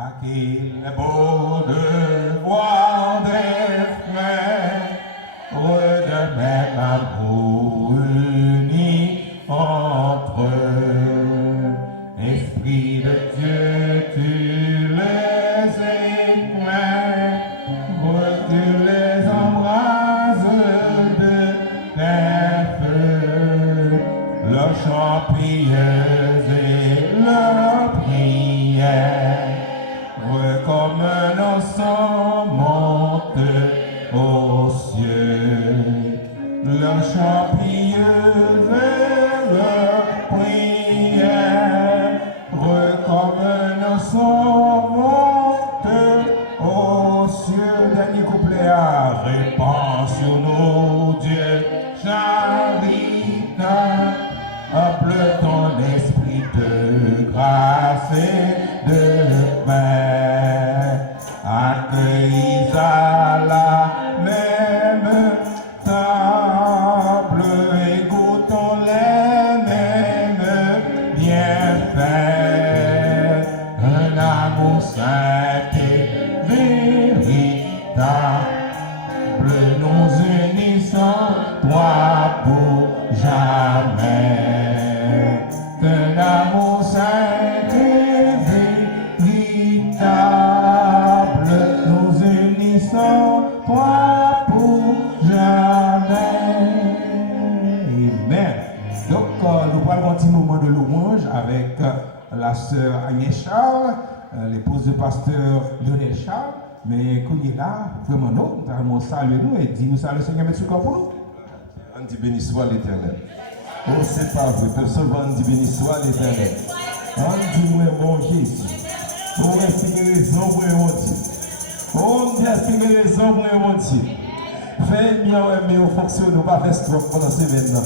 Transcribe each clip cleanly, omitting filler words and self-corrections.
À qu'il est beau de voir des frères de même amour unis entre eux. Esprit de Dieu, tu les éclaires, tu les embrases de tes feux, leur chant pieuse et leur prière, comme un encens monte aux cieux, leur chant pieuse et leur prière, comme un encens monte aux cieux. Dernier couplet à répand sur nous, Dieu charitable, pleure ton esprit de grâce et de paix, accueillis à la même table et goûtons les mêmes bienfaits, un amour saint et véritable, nous unissons toi pour jamais. Un amour saint et véritable, nous unissons toi pour jamais. Amen. Donc, nous allons continuer un moment de louange avec la sœur Agnès Charles, l'épouse du pasteur Lionel Charles. Mais quand il est là, vraiment nous allons saluer nous et dire nous saluer le Seigneur, mettre ce corps pour nous. On dit béni soit l'Éternel. Oh, c'est pas vrai. Personne va dire béni soit l'Éternel. On dit moi bon Jésus. On explique raison pour mon Dieu. On dit explique raison pour mon Dieu. Fais bien, mais on fonctionne, on va faire stroke pendant ces semaines.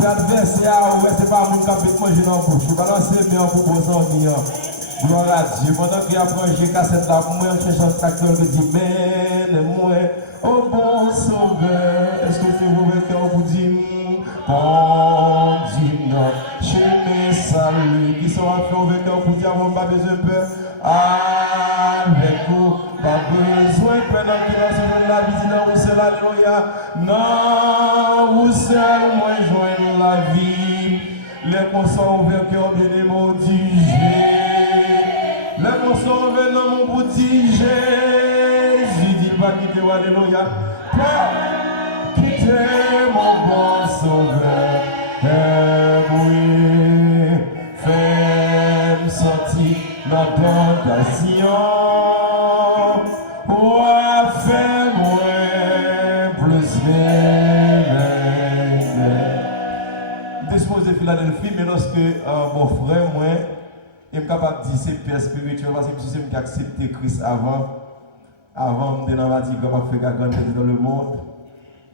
Fais adversaire, c'est pas mon cap de manger dans la bouche. Balancer bien pour vos amis. Gloire à Dieu. Pendant qu'il apprend, j'ai cassette là, moi, je cherche un tracteur qui dit, mais moi, oh bon sauveur, est-ce que c'est vous que vous dites, conduis notre chemin salut, qui sont à faire au vainqueur pour dire, on n'a pas besoin de peur, avec vous, pas besoin de peur, dans la vie, non, vous seul, alléluia, non, vous seul, moi, joigne la vie, les consents au vainqueur, bien aimé, les consents venant mon petit Jésus, dit pas quitter, alléluia, pas quitter mon bon sauveur, oui, fais-moi sortir ma tentation, ouais, fais-moi plus bien. Disposé Philadelphie, mais lorsque mon frère, moi, je suis capable de dire c'est père spirituel parce que je suis accepté Christ avant de dans la vie capable de faire grandir dans le monde.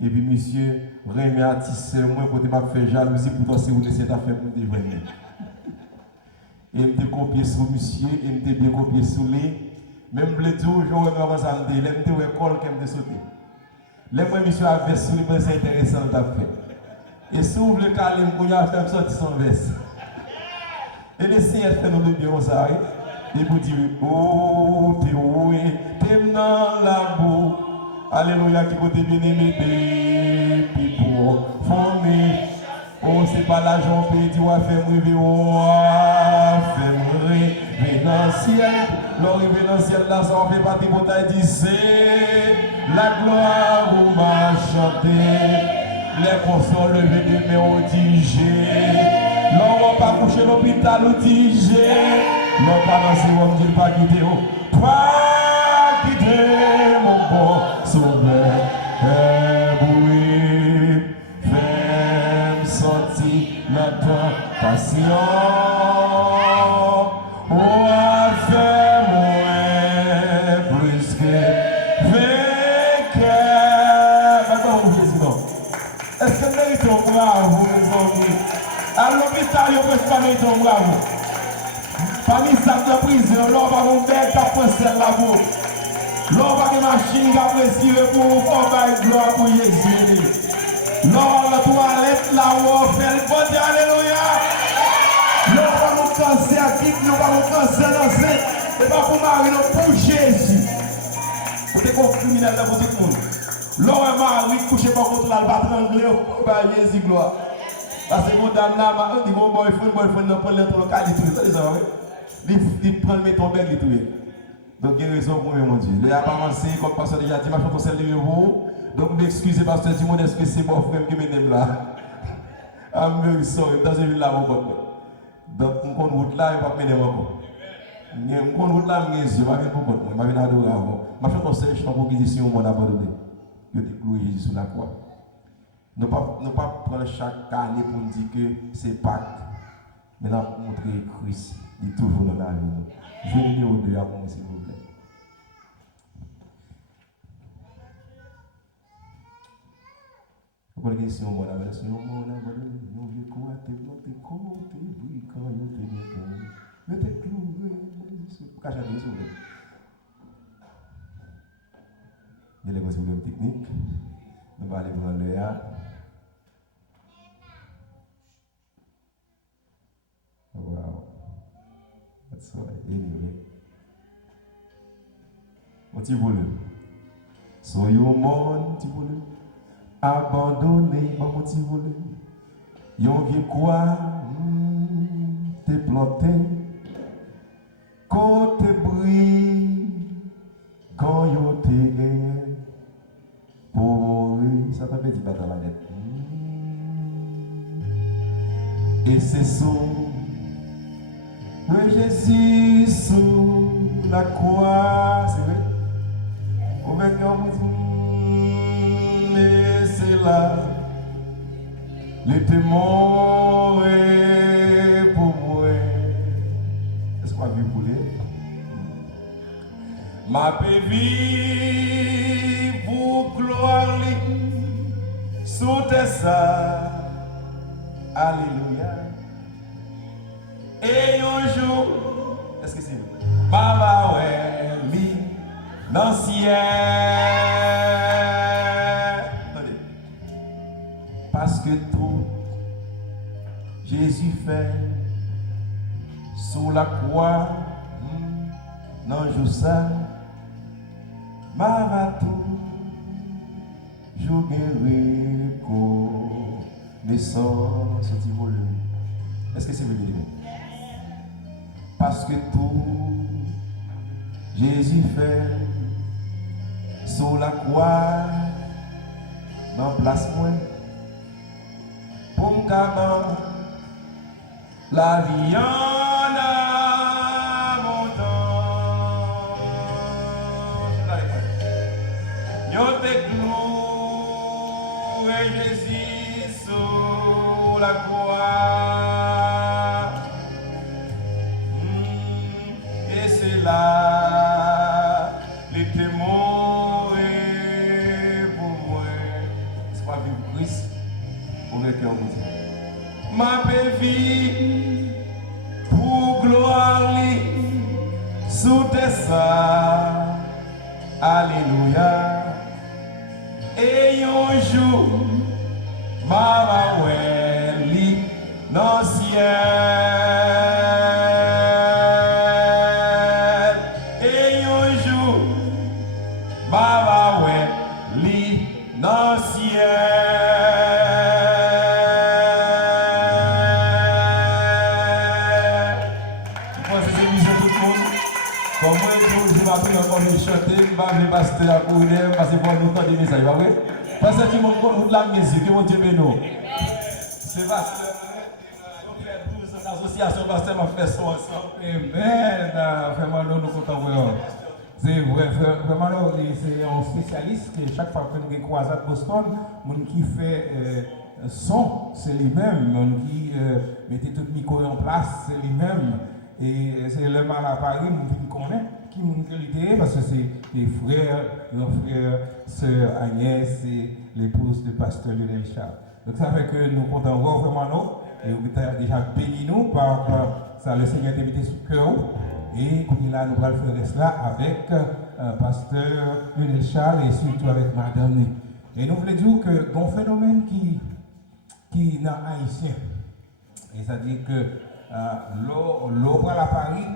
Et puis monsieur, Rémi artiste moi côté m'a fait jalousie pour toi si vous laissez ta faire pour te joindre. Et me copier sur monsieur, et me bien copier sur lui. Même le jour où je commence à me dire, je me école qui me sauté. Les moi monsieur avait sur lui c'est intéressant de faire. Et si vous voulez caler me pour faire sortir son verse. Et le Seigneur fait nous le bien aux arrêts. Et vous dire, oh, t'es où, t'es dans la boue. Alléluia, qui côté bien aimé, puis pour former. Oh, c'est pas l'argent, puis tu vas faire rêver, oh, faire rêver dans le ciel. L'arrivée dans le ciel, là, ça en fait partie pour ta dit, c'est la gloire où m'a chanté. Les consons levés de mes odigés. L'on va pas coucher l'hôpital ou tigé. L'on pas danser, on dit pas quitter. Pas quitter mon bon sauveur. Oui, fais-moi sortir la tentation. Oh, fais-moi plus que vainqueur. Maintenant, Jésus, non. Est-ce que méritons bravo, mes amis? À l'hôpital, on ne peut pas mettre un bravo. Parmi ça, de prison, l'on va vous mettre à penser là-bas. L'on va une machine qui apprécie pour faire gloire pour Jésus. L'on va la toilette là-haut, fait le bon Dieu, alléluia. L'on va nous cancer, quitte, nous va nous cancer dans cette. C'est pas pour Marie, non, pour Jésus. Vous êtes comme criminel dans tout le monde. L'homme Marie couché par contre là, il va trembler, par Jésus, gloire. Parce que mon dame là, on dit mon boyfriend, non, prend l'autre local, il tout. Ça, il prend le méton bête, il tout. Donc, il y a raison pour moi, mon Dieu. Il a pas avancé, comme le pasteur déjà dit, je vais celle de vous. Donc, m'excusez, pasteur Timon, est-ce que c'est mon frère qui m'aime là? I'm very sorry, dans une ville là, mon pote. Donc, on compte route là, il va m'aider encore. On compte route là, je vais venir pour pote, je vais venir adorer avant. Je vais faire un seul chant pour qu'ils disent si on m'a abandonné. Je vais déclouer Jésus sur la croix. Ne pas prendre chaque année pour nous dire que c'est Pâques. Mais nous montrer Christ, il est toujours dans la vie. Venez au dehors pour moi, s'il vous plaît. Vous connaissez si on m'a abandonné, si on m'a abandonné, on veut quoi, t'es blanc, t'es con, t'es bruit, quand on t'es bien, mais t'es cloué. Pourquoi j'ai dit, s'il vous plaît? Il y a des problèmes techniques. Nous allons aller prendre le ya. Wow. That's right. Anyway. On t'y voulait. Soyez au monde, t'y voulait. Abandonné, on t'y voulait. Yon vie quoi? T'es planté. Côté brille. Quand yon t'es gagné. Pour mourir, ça t'a fait dire dans la tête. Et c'est sous le Jésus sous la croix, c'est vrai. Au vainqueur, et c'est là, les témoins pour moi. Est-ce qu'on va vivre pour lui? Ma paix vive pour gloire sous tes ça. Alléluia. Et un jour, est-ce que c'est Baba ouais, li, dans le ciel. Attendez. Parce que tout Jésus fait sous la croix, non, je sais, Maratou, je guéris, naissance, ce petit volume. Est-ce que c'est vrai? Parce que tout Jésus fait sous la croix, dans place moi, pour me la vie en abondance. Yo te cloué Jésus sous la croix. Et c'est là les témoins pour moi. C'est pas vivre Christ pour le cœur. Ma paix vie pour gloire sous tes ça. Alléluia. Et un jour, ma weli dans le ciel. Et un jour, ma weli dans le ciel. Comme moi, je m'appelle encore de chanter, je vais passer à courir, parce que pour nous entendre des messages, pas vrai? Parce que mon corps de la musique, que mon Dieu bénisse. C'est pasteur, on fait 12 ans d'association, pasteur m'a fait son ensemble. Amen, vraiment, nous comptons vraiment. C'est vrai, vraiment, c'est un spécialiste qui, chaque fois que nous avons croisé à Boston, mon qui fait son, c'est lui-même, mon qui mettait tout le micro en place, c'est lui-même. Et c'est le mal à Paris, qui connaît, qui nous qualité, parce que c'est les frères, nos frères, sœurs Agnès et l'épouse du pasteur Lionel Charles. Donc ça fait que nous comptons vraiment nous, et vous avez déjà béni nous par ça, le Seigneur t'a mis sous le cœur. Et là, nous allons faire cela avec pasteur Lionel Charles et surtout avec madame. Et nous voulons dire que un phénomène qui est haïtien, et c'est-à-dire que l'eau à Paris,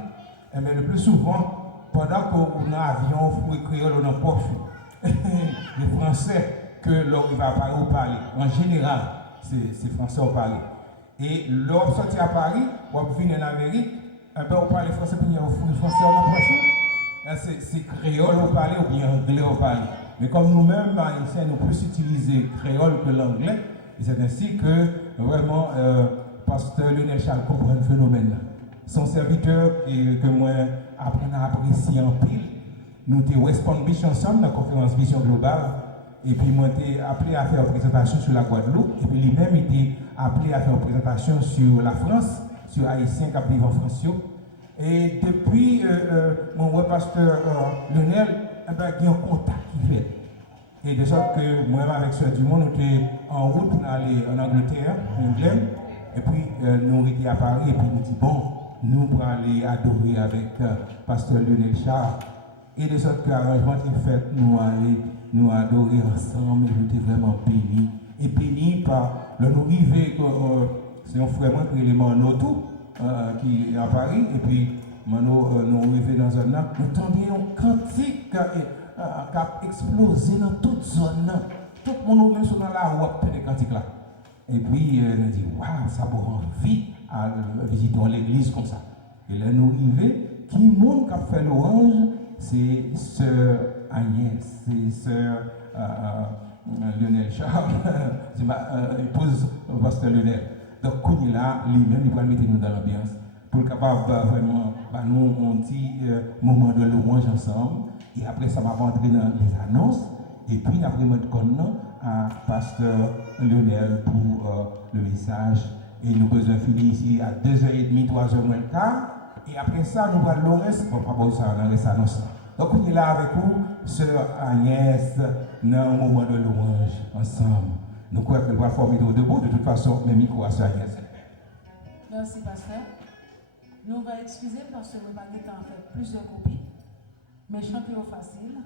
Mais le plus souvent, pendant qu'on a avion, on créole, on a poche, les Français que l'on va parler au parler. En général, c'est Français au parler. Et l'on sorti à Paris, on vient en Amérique, on parle français, puis on français en approche. C'est créole au parler ou bien anglais au parler. Mais comme nous-mêmes, haïtiens, nous plus utiliser créole que l'anglais, et c'est ainsi que vraiment, pasteur Lionel Charles comprend le phénomène. Son serviteur, et que moi, apprends à apprécier en pile, nous étions West Palm Beach ensemble dans la conférence Vision Globale. Et puis, moi, j'étais appelé à faire une présentation sur la Guadeloupe. Et puis, lui-même était appelé à faire une présentation sur la France, sur Haïtiens qui vivent en France. Et depuis, mon pasteur Lionel, il y a un contact qui fait. Et de sorte que moi, avec Sœur Dumont, nous étions en route pour aller en Angleterre, en England. Et puis, nous étions à Paris. Et puis, nous disons, bon, nous pour aller adorer avec pasteur Lionel Charles. Et de sorte que l'arrangement est fait, nous adorer ensemble. Nous étions vraiment bénis. Et bénis par le nous arrivé, c'est un frère qui est Mano tout, qui est à Paris. Et puis, Mano, nous arrivés dans un an. Nous tendions un cantique qui a explosé dans toute zone. Tout le monde est dans la route des cantiques là. Et puis, nous dit, waouh, ça me rend envie à visiter l'église comme ça. Et là, nous arrivons, qui monde qui a fait l'orange, c'est Sœur Agnès, c'est Sœur Lionel Charles, c'est ma épouse, pasteur Lionel. Donc, quand il est là, lui-même, il va mettre nous dans l'ambiance pour être capable vraiment, nous, on dit moment de louange ensemble. Et après, ça m'a rentré dans les annonces. Et puis, après, je me à pasteur Lionel pour le message. Et nous avons fini ici à 2h30, 3h moins le quart. Et après ça, nous allons le reste. On va pas ça dans les annonces. Donc, on est là avec vous, Sœur Agnès, dans un moment de louange ensemble. Nous croyons qu'elle va former debout. De toute façon, mes micros à Sœur Agnès. Merci, pasteur. Nous allons excuser parce que nous avons fait plusieurs copies. Mais chanter au facile.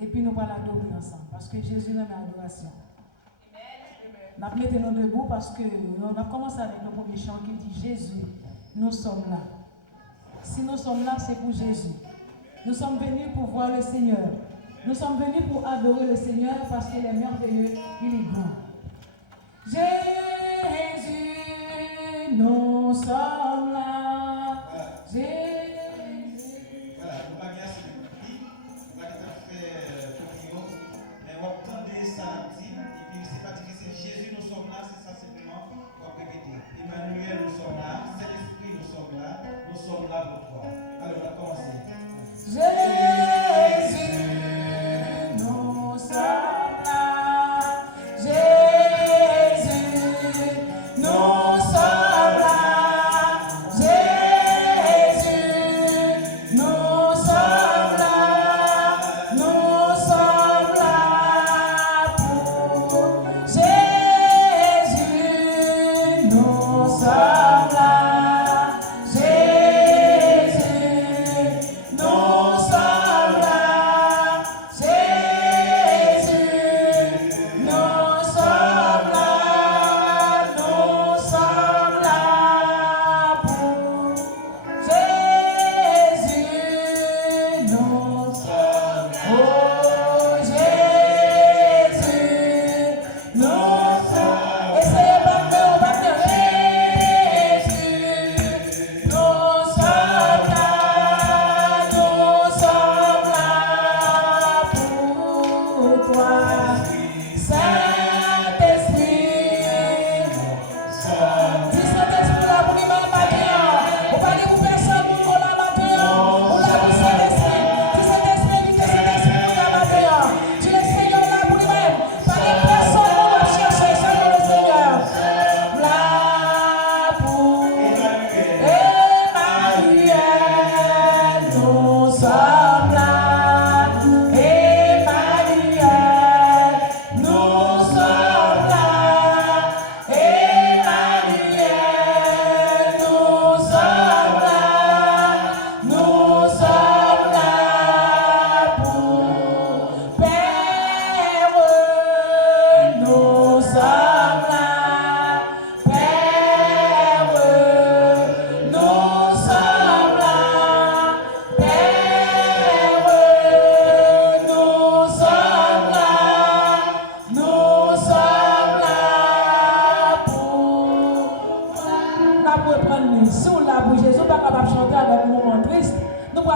Et puis nous allons adorer ensemble. Parce que Jésus aime l'adoration. Nous mettons nous debout parce que nous avons commencé avec le premier chant qui dit Jésus, nous sommes là. Si nous sommes là, c'est pour Jésus. Nous sommes venus pour voir le Seigneur. Nous sommes venus pour adorer le Seigneur parce qu'il est merveilleux, il est grand. Jésus, nous sommes là. Jésus. Emmanuel, nous sommes là. Saint-Esprit, nous sommes là. Nous sommes là pour toi. Alors, on va commencer. Jésus, nous sommes là. Jésus, nous sommes là. Jésus, nous sommes là. Nous sommes là pour Jésus, nous sommes là. Jésus, nous sommes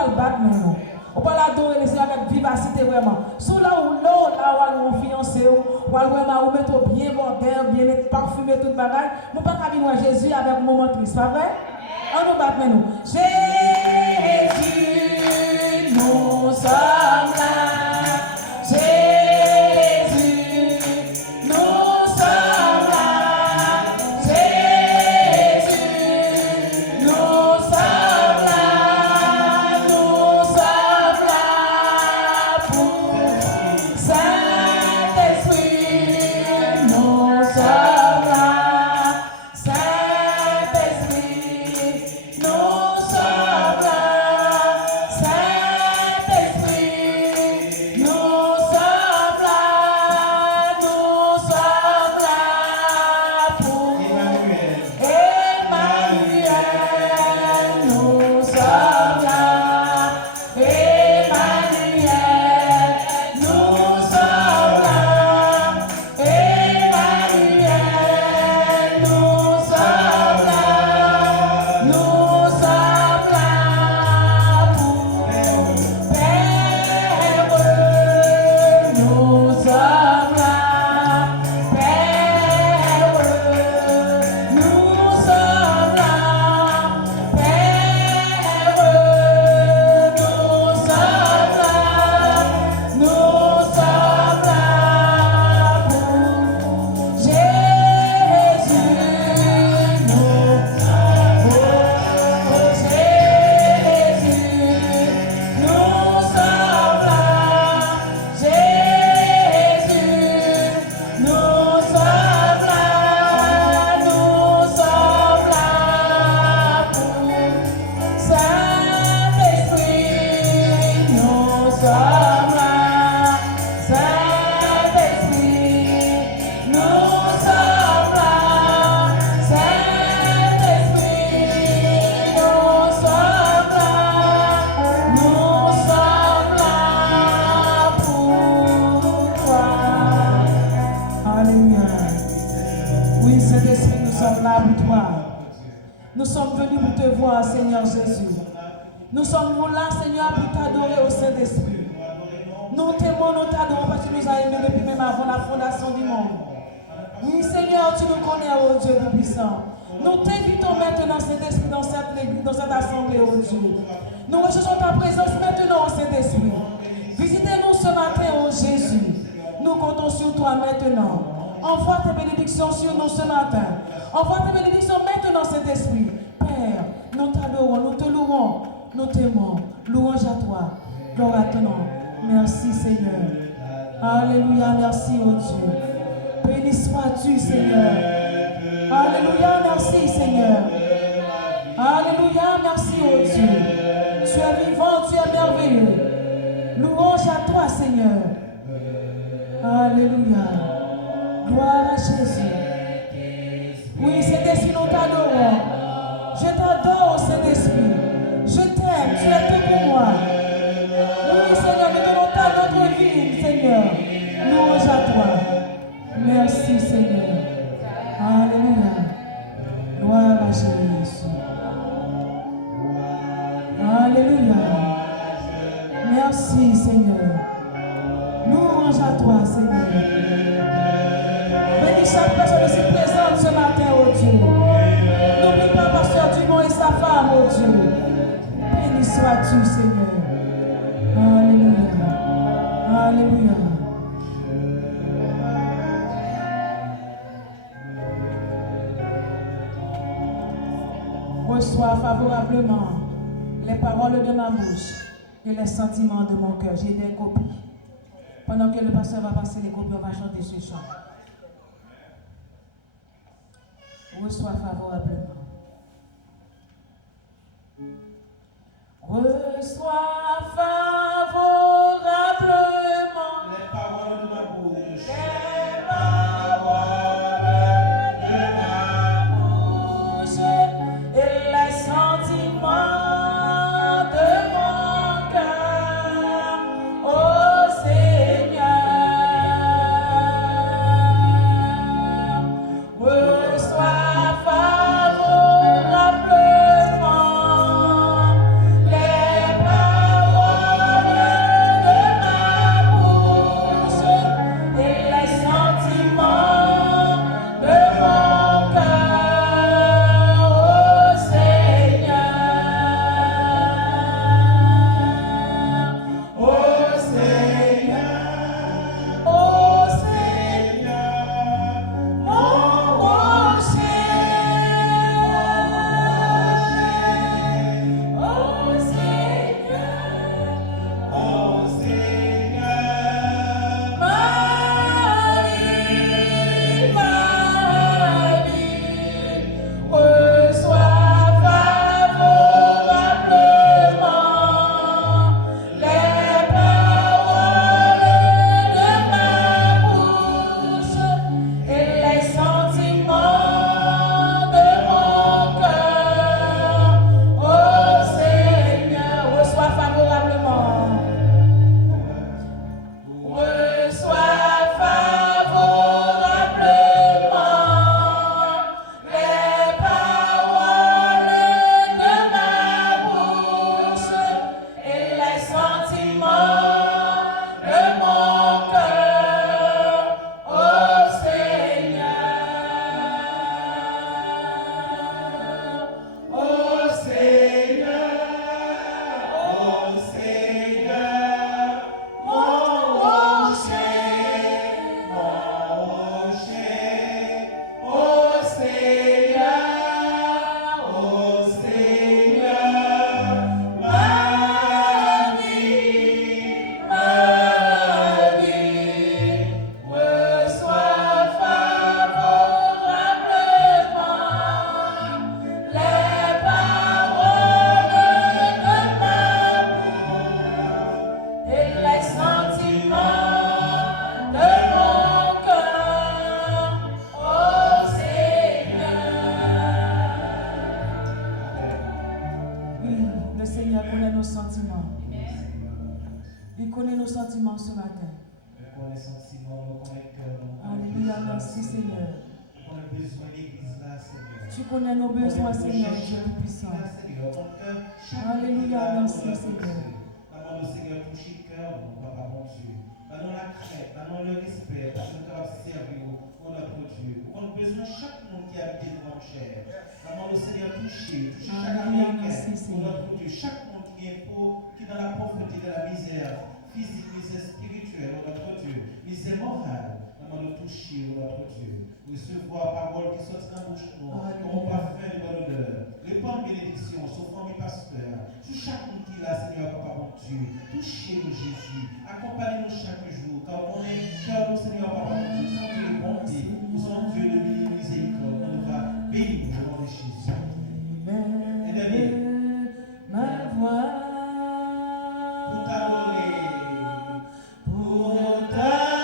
pas le battre, non. On peut l'adorer les Seigneur avec vivacité vraiment. Sous là où on fiancé, ou vraiment on mettre bien bordel, bien mettre parfumé tout bagage, nous pas qu'à venir Jésus avec un moment triste, pas vrai? On nous bat nous. Jésus, nous sommes là. Jésus, nous sommes là. Jésus, nous sommes là. Nous sommes là pour Saint-Esprit. Nous sommes là. Saint-Esprit, nous sommes là. Saint-Esprit, nous sommes là. Nous sommes là pour Emmanuel. Nous sommes là. Emmanuel, nous sommes là. Emmanuel, nous sommes là. Nous sommes là pour Père. Nous sommes là. Père, nous sommes là. Père, nous sommes là. Nous sommes là pour Jésus. Nous sommes là. Jésus, nous sommes là. Nous sommes là pour Saint-Esprit. Nous sommes là. Saint-Esprit, nous sommes là. Saint-Esprit, nous sommes là. Nous sommes là pour toi. Alléluia. Oui, Saint-Esprit, nous sommes là pour toi. Nous sommes venus pour te voir, Seigneur Jésus. Nous sommes là, Seigneur, pour t'adorer au Saint-Esprit. Nous t'aimons, nous t'adorons parce que tu nous as aimés depuis même avant la fondation du monde. Oui, Seigneur, tu nous connais, oh Dieu Tout-Puissant. Nous t'invitons maintenant, Saint-Esprit, dans cette église, dans cette assemblée, oh Dieu. Nous recherchons ta présence maintenant, oh Saint-Esprit. Visitez-nous ce matin, oh Jésus. Nous comptons sur toi maintenant. Envoie tes bénédictions sur nous ce matin. Envoie tes bénédictions maintenant, Saint-Esprit. Père, nous t'adorons, nous te louons, nous t'aimons. Louange à toi. Gloire à ton nom. Merci, Seigneur. Alléluia, merci, oh Dieu. Béni sois-tu, Seigneur. Alléluia, merci, Seigneur. Alléluia, merci, oh Dieu. Tu es vivant, tu es merveilleux. Louange à toi, Seigneur. Alléluia. Gloire à Jésus. Oui, Saint-Esprit, nous t'adorons. Je t'adore, Saint-Esprit. Je t'aime, tu es tout pour moi. Oui, Seigneur, nous donnons ta notre vie, Seigneur. Louange à toi. Merci, Seigneur. Alléluia. Gloire à Jésus. Alléluia. Merci, Seigneur. Louange à toi, Seigneur. Bénis chaque personne ici présente ce matin, oh Dieu. N'oublie pas Pasteur Dumont et sa femme, oh Dieu. Béni sois-tu, Seigneur. Alléluia. Alléluia. Reçois favorablement les paroles de ma bouche et les sentiments de mon cœur. J'ai des copies. Pendant que le pasteur va passer les copies, on va chanter ce chant. Reçois favorablement. Reçois favorablement les paroles de ma bouche. les paroles de ma bouche et les sentiments de mon cœur, ô Seigneur. Reçois favorablement les paroles sentiments ce matin. Nous connaissons Simon, nous connaissons cœur. Alléluia, merci Seigneur. On a besoin de l'église là, Seigneur. Tu connais nos besoins, Seigneur, Dieu puissant. Alléluia, merci Seigneur. Maman, le Seigneur, touche le cœur, mon papa, mon Dieu. Maman, la crainte, maman, le respect, parce que nous avons servi pour notre Dieu. On a besoin de chaque monde qui habite dans notre chair. Maman, le Seigneur, touche chaque Américain, pour notre Dieu. Chaque monde qui est pauvre, qui est dans la pauvreté, dans la misère physique, misère spirituelle, notre Dieu. Misère morale. Maman, le toucher, notre Dieu. Recevoir parole qui sortent dans la bouche noire, comme parfum de bonheur. Répandre bénédiction sur famille pasteur, sur chaque monde qui est là, Seigneur, Papa, mon Dieu. Touchez-nous, Jésus. Accompagnez-nous chaque jour, car on est cœur, nous, Seigneur, Papa, mon Dieu. Nous sommes Dieu de bonté, nous sommes Dieu de miséricorde. On nous va bénir au nom de Jésus. Amen. Ma voix. Pour t'adorer. Pour t'adorer.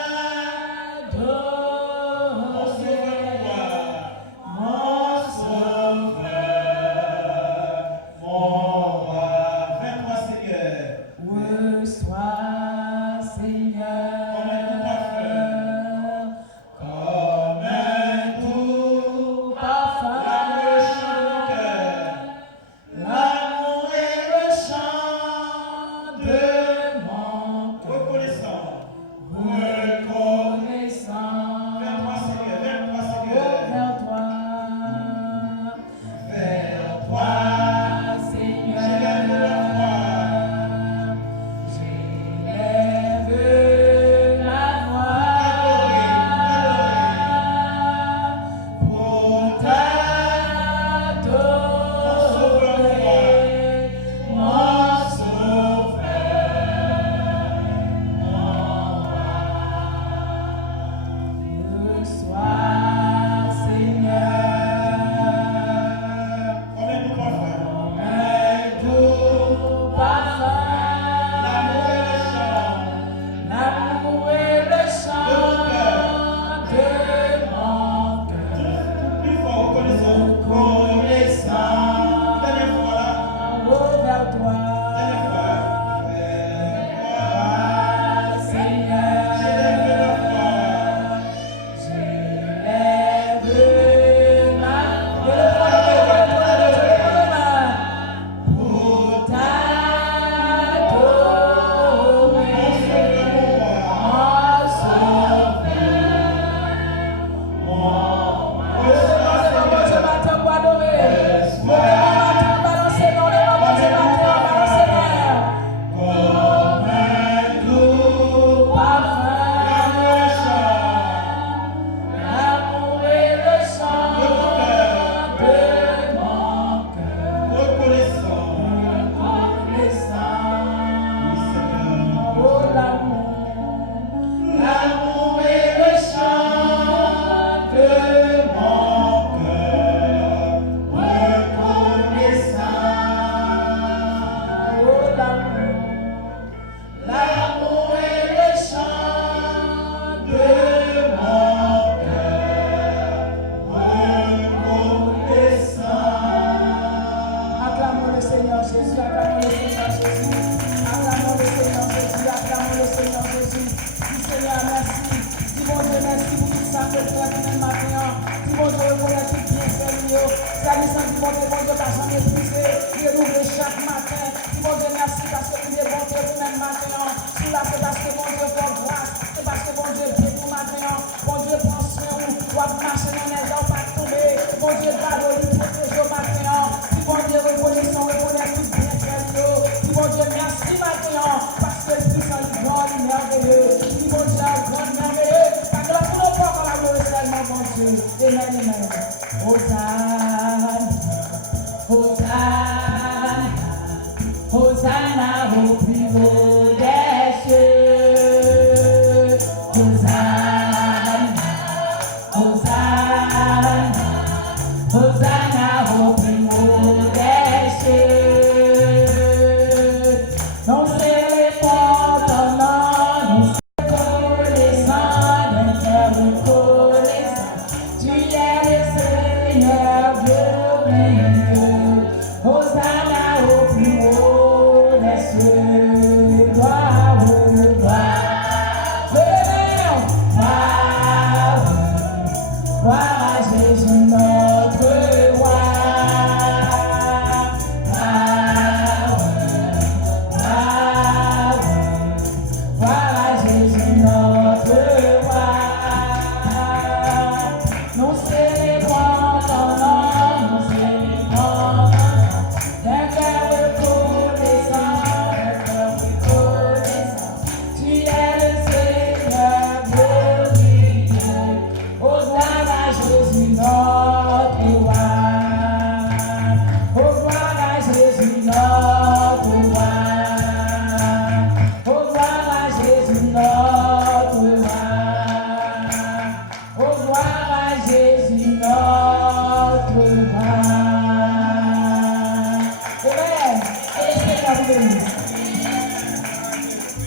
Yeah.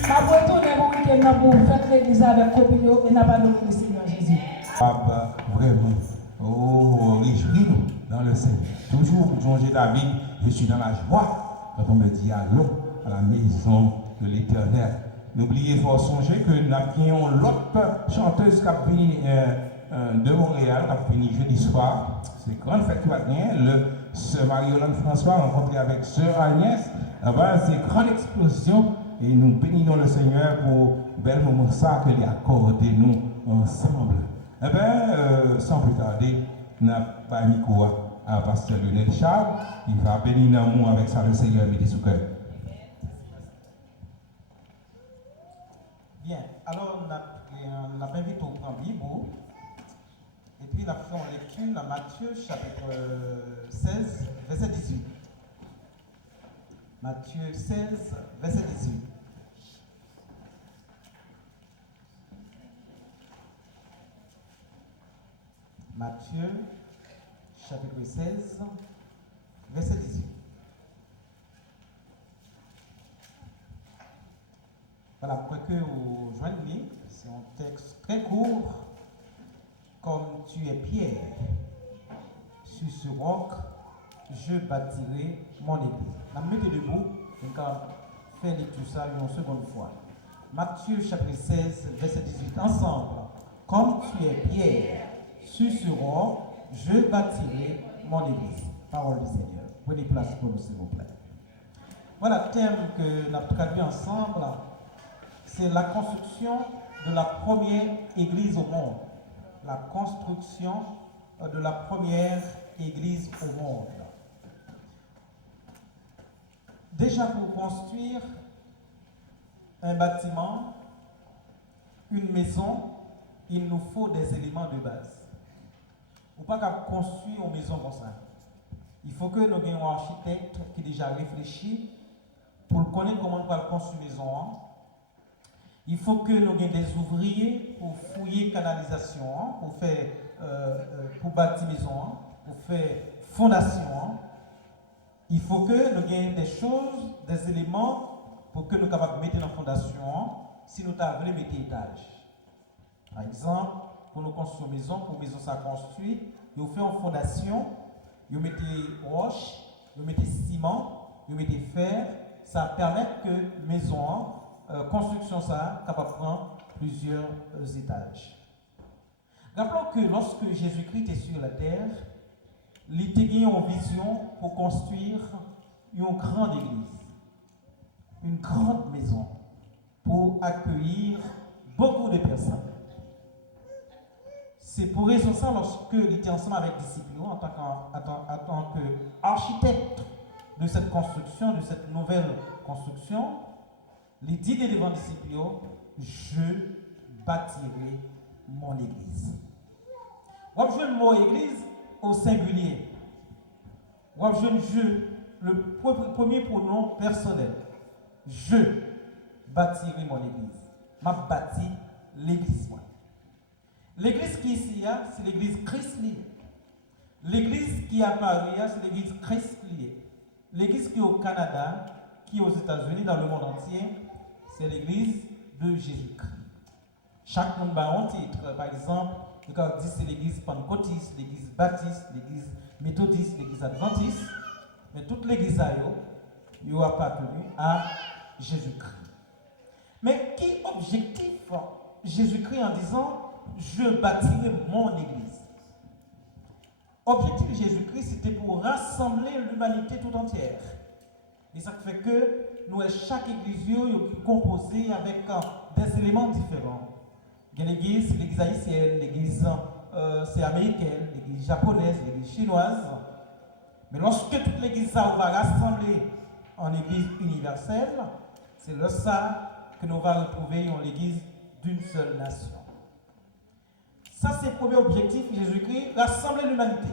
Ma retourner mon week-end pour faire l'église avec copino et n'a pas donné le Seigneur Jésus. Papa, vraiment, oh, réjouis-nous dans le Seigneur. Toujours pour changer David, je suis dans la joie quand on me dit allons à la maison de l'Éternel. N'oubliez pas songer que nous avions l'autre chanteuse qui a venu de Montréal, qui a venu jeudi soir. C'est grande fête qui va venir. Sœur Marie-Yolande François rencontré avec Sœur Agnès. C'est grande explosion et nous bénissons le Seigneur pour bel moment ça qu'il a accordé nous ensemble. Eh bien, sans plus tarder, nous avons pas mis quoi à Pasteur Lionel Charles. Il va bénir nous avec ça le Seigneur midi sous cœur. Bien, alors on a invité au grand Bible et puis la faisons lecture dans Matthieu chapitre 16, verset 18. Matthieu 16, verset 18. Matthieu chapitre 16, verset 18. Voilà, pour que vous joignez, c'est un texte très court. Comme tu es Pierre, sur ce roc, je bâtirai mon église. La mettez debout, donc faire tout ça une seconde fois. Matthieu chapitre 16, verset 18, ensemble. Comme tu es Pierre, sur ce roc, je bâtirai mon église. Parole du Seigneur. Prenez place pour nous, s'il vous plaît. Voilà le thème que nous avons traduit ensemble. C'est la construction de la première église au monde. La construction de la première église au monde. Déjà pour construire un bâtiment, une maison, il nous faut des éléments de base. Ou pas qu'à construire une maison comme ça. Il faut que nous ayons un architecte qui a déjà réfléchi pour connaître comment on va construire une maison. Il faut que nous ayons des ouvriers pour fouiller canalisation, pour faire, pour bâtir maison, pour faire fondation. Il faut que nous ayons des choses, des éléments pour que nous soyons capables de mettre dans la fondation si nous voulons mettre étage. Par exemple, pour nous construire une maison, pour que la maison soit construite, vous faites en fondation, vous mettez roche, vous mettez ciment, vous mettez fer. Ça permet que la maison, construction ça, capable de prendre plusieurs étages. Rappelons que lorsque Jésus-Christ était sur la terre, il était eu une vision pour construire une grande église, une grande maison pour accueillir beaucoup de personnes. C'est pour raison ça, lorsque il était ensemble avec les disciples, en tant qu'architecte de cette construction, de cette nouvelle construction, il dit devant les disciples, je bâtirai mon église. On joue le mot église au singulier. On joue le premier pronom personnel. Je bâtirai mon église. M'a bâti l'église. L'église qui est ici, c'est l'église Christ liée. L'église qui est à Paris, c'est l'église Christ liée. L'église qui est au Canada, qui est aux États-Unis, dans le monde entier, c'est l'église de Jésus-Christ. Chaque monde a un titre. Par exemple, on dit c'est l'église pentecôtiste, l'église baptiste, l'église méthodiste, l'église adventiste. Mais toute l'église a appartenu à Jésus-Christ. Mais qui objectif Jésus-Christ en disant je bâtirai mon église? Objectif de Jésus-Christ, c'était pour rassembler l'humanité tout entière. Et ça fait que nous, chaque église est composée avec des éléments différents. Il y a l'église, c'est l'église haïtienne, l'église c'est américaine, l'église japonaise, l'église chinoise. Mais lorsque toute l'église va rassembler en église universelle, c'est là ça que nous allons retrouver en l'église d'une seule nation. Ça, c'est le premier objectif de Jésus-Christ, rassembler l'humanité.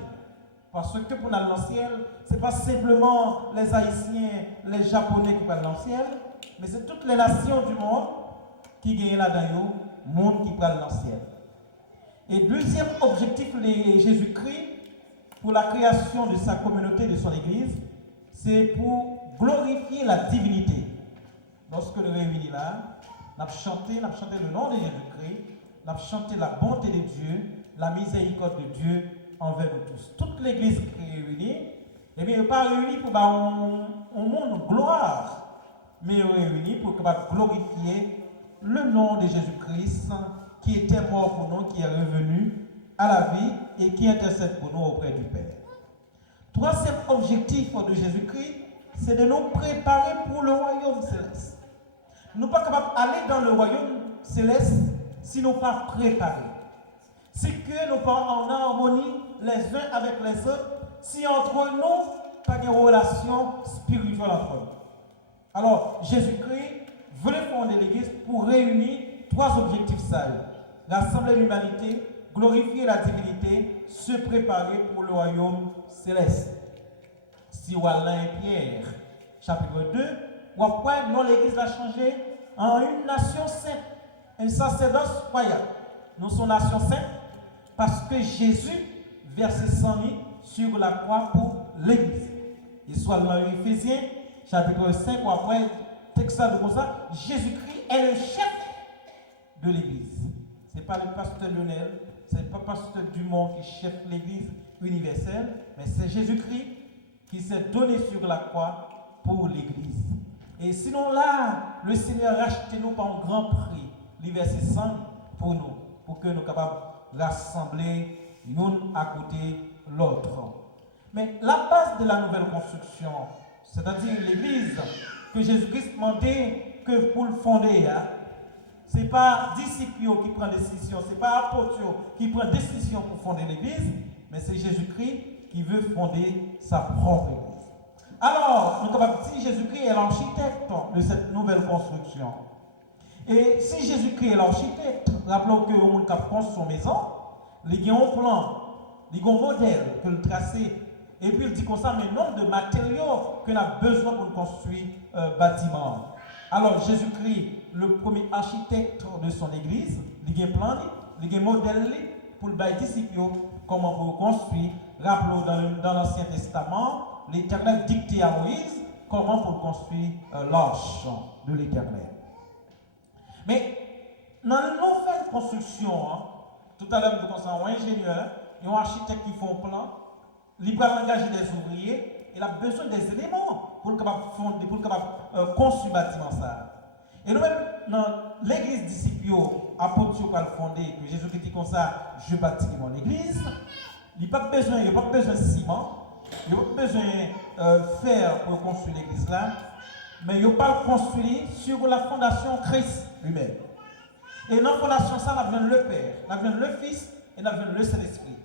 Parce que pour aller dans le ciel, ce n'est pas simplement les Haïtiens, les Japonais qui parlent dans le ciel, mais c'est toutes les nations du monde qui gagnent là-dedans, le monde qui parle dans le ciel. Et deuxième objectif de Jésus-Christ pour la création de sa communauté, de son église, c'est pour glorifier la divinité. lorsque nous réunis là, nous avons chanté le nom de Jésus-Christ, nous avons chanté la bonté de Dieu, la miséricorde de Dieu envers nous tous. Toute l'église qui est réunie, eh bien, elle n'est pas réunie pour un monde gloire, mais elle est réunie pour glorifier le nom de Jésus-Christ qui était mort pour nous, qui est revenu à la vie et qui intercède pour nous auprès du Père. Troisième objectif de Jésus-Christ, c'est de nous préparer pour le royaume céleste. Nous ne sommes pas capables d'aller dans le royaume céleste si nous ne sommes pas préparés. C'est que nous ne sommes pas en harmonie les uns avec les autres si entre nous, pas de relation spirituelle entre nous. Alors, Jésus-Christ voulait fonder l'Église pour réunir trois objectifs sages. Rassembler l'humanité, glorifier la divinité, se préparer pour le royaume céleste. Si on a Pierre, chapitre 2, on voit que l'Église a changé en une nation sainte, un sacerdoce royal. Nous sommes nation sainte parce que Jésus versait son lit sur la croix pour l'Église. Et soit dans Éphésiens, chapitre 5, on voit texte de comme ça, Jésus-Christ est le chef de l'Église. Ce n'est pas le pasteur Lionel, ce n'est pas le pasteur Dumont qui chef l'Église universelle, mais c'est Jésus-Christ qui s'est donné sur la croix pour l'Église. Et sinon là, le Seigneur a racheté nous par un grand prix, il versé sang pour nous, pour que nous soyons capables de rassembler l'un à côté l'autre. Mais la base de la nouvelle construction, c'est-à-dire l'Église que Jésus-Christ demandait que pour le fonder, ce n'est pas disciples qui prennent décision, ce n'est pas apôtres qui prennent décision pour fonder l'Église, mais c'est Jésus-Christ qui veut fonder sa propre Église. Alors, nous sommes capables de dire que Jésus-Christ est l'architecte de cette nouvelle construction. Et si Jésus-Christ est l'architecte, rappelons que le monde qui a construit son maison, il a un plan, il a un modèle que le tracé, et puis il dit comme ça, mais nombre de matériaux qu'on a besoin pour construire un bâtiment. Alors, Jésus-Christ, le premier architecte de son église, il a un plan, il a un modèle pour le disciples, comment pour construire. Rappelons dans l'Ancien Testament, l'Éternel dictait à Moïse comment pour construire l'arche de l'Éternel. Mais dans la nouvelle construction, tout à l'heure, nous avons un ingénieur et un architecte qui font un plan, il va engager des ouvriers, il a besoin des éléments pour construire le bâtiment. Et nous-mêmes, dans l'église disciples, apôtres qui ont fondé, que Jésus dit comme ça, je bâtis mon église, il n'y a pas besoin de ciment, il n'y a pas besoin de fer pour construire l'église là, mais il n'y a pas construire sur la fondation Christ lui-même. Et dans la fondation, ça, nous avons le Père, nous avons le Fils et nous avons le Saint-Esprit.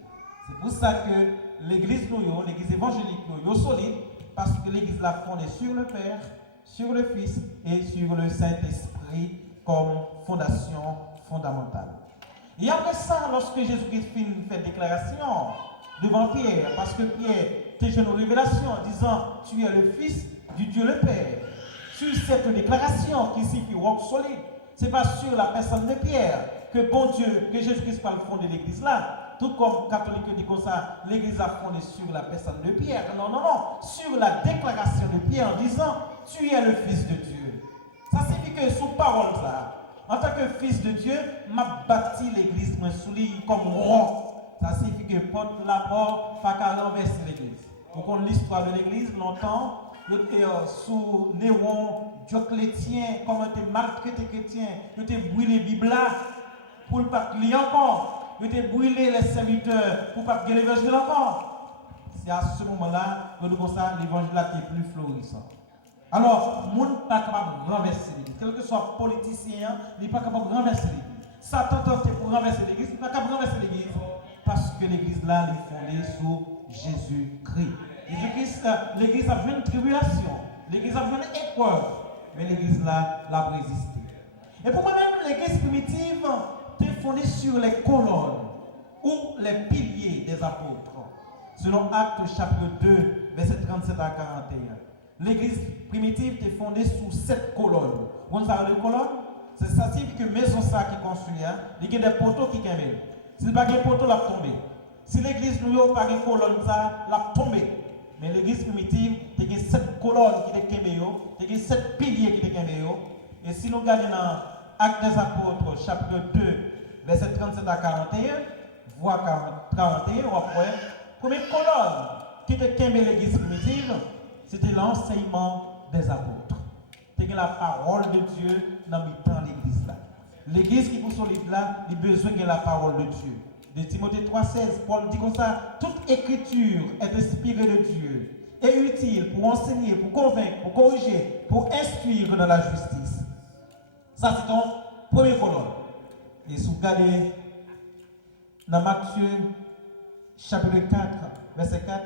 C'est pour ça que l'église l'église évangélique est solide, parce que l'église l'a fondée sur le Père, sur le Fils et sur le Saint-Esprit comme fondation fondamentale. Et après ça, lorsque Jésus-Christ fait une déclaration devant Pierre, parce que Pierre était une révélation en disant « Tu es le Fils du Dieu le Père ». Sur cette déclaration qui signifie roc solide, ce n'est pas sur la personne de Pierre que bon Dieu, que Jésus-Christ va fonder l'église là. Tout comme catholique dit comme ça, l'église a fondé sur la personne de Pierre. Non, non, non. Sur la déclaration de Pierre en disant tu es le Fils de Dieu. Ça signifie que sous parole ça, en tant que Fils de Dieu, m'a bâti l'église sous lui comme roc. Ça signifie que porte la mort, pas qu'à renverser l'église. Vous connaissez l'histoire de l'église longtemps. Il était sous Néron, Dioclétien, comment il était maltraité chrétien, il était brûlé la Bible là pour ne pas lire encore. Il était brûlé les serviteurs pour ne pas guérir l'évangile encore. C'est à ce moment-là que nous pensons que l'évangile est plus florissant. Alors, le monde n'est pas capable de renverser l'église. Quel que soit politicien, il n'est pas capable de renverser l'église. Satan tenté pour renverser l'église, il n'est pas capable de renverser l'église. Parce que l'église là, elle est fondée sur Jésus-Christ. Jésus-Christ, l'église a vu une tribulation, l'église a vu une épreuve, mais l'église là, l'a résisté. Et pour moi-même, l'église primitive était fondée sur les colonnes ou les piliers des apôtres. Selon Actes chapitre 2, verset 37 à 41. L'église primitive était fondée sur 7 colonnes. Vous savez les colonnes? C'est ça signifie que maison ça qui construit, il y a des poteaux qui camément. Si pas des poteaux, la tombé. Si l'église nous n'a pas de colonne, ça l'a tombé. Mais l'église primitive, il y a 7 colonnes qui étaient caméo, il y a 7 piliers qui étaient caméo, Et si nous regardons dans Actes des Apôtres, chapitre 2, verset 37 à 41, voire 41, ou après, première colonne qui était l'église primitive, c'était l'enseignement des apôtres. C'était la parole de Dieu dans l'église là. L'église qui est solide là, il a besoin de la parole de Dieu. De Timothée 3,16, Paul dit comme ça, toute écriture est inspirée de Dieu et utile pour enseigner, pour convaincre, pour corriger, pour instruire dans la justice. Ça, c'est ton premier colonne. Et si vous regardez dans Matthieu, chapitre 4, verset 4,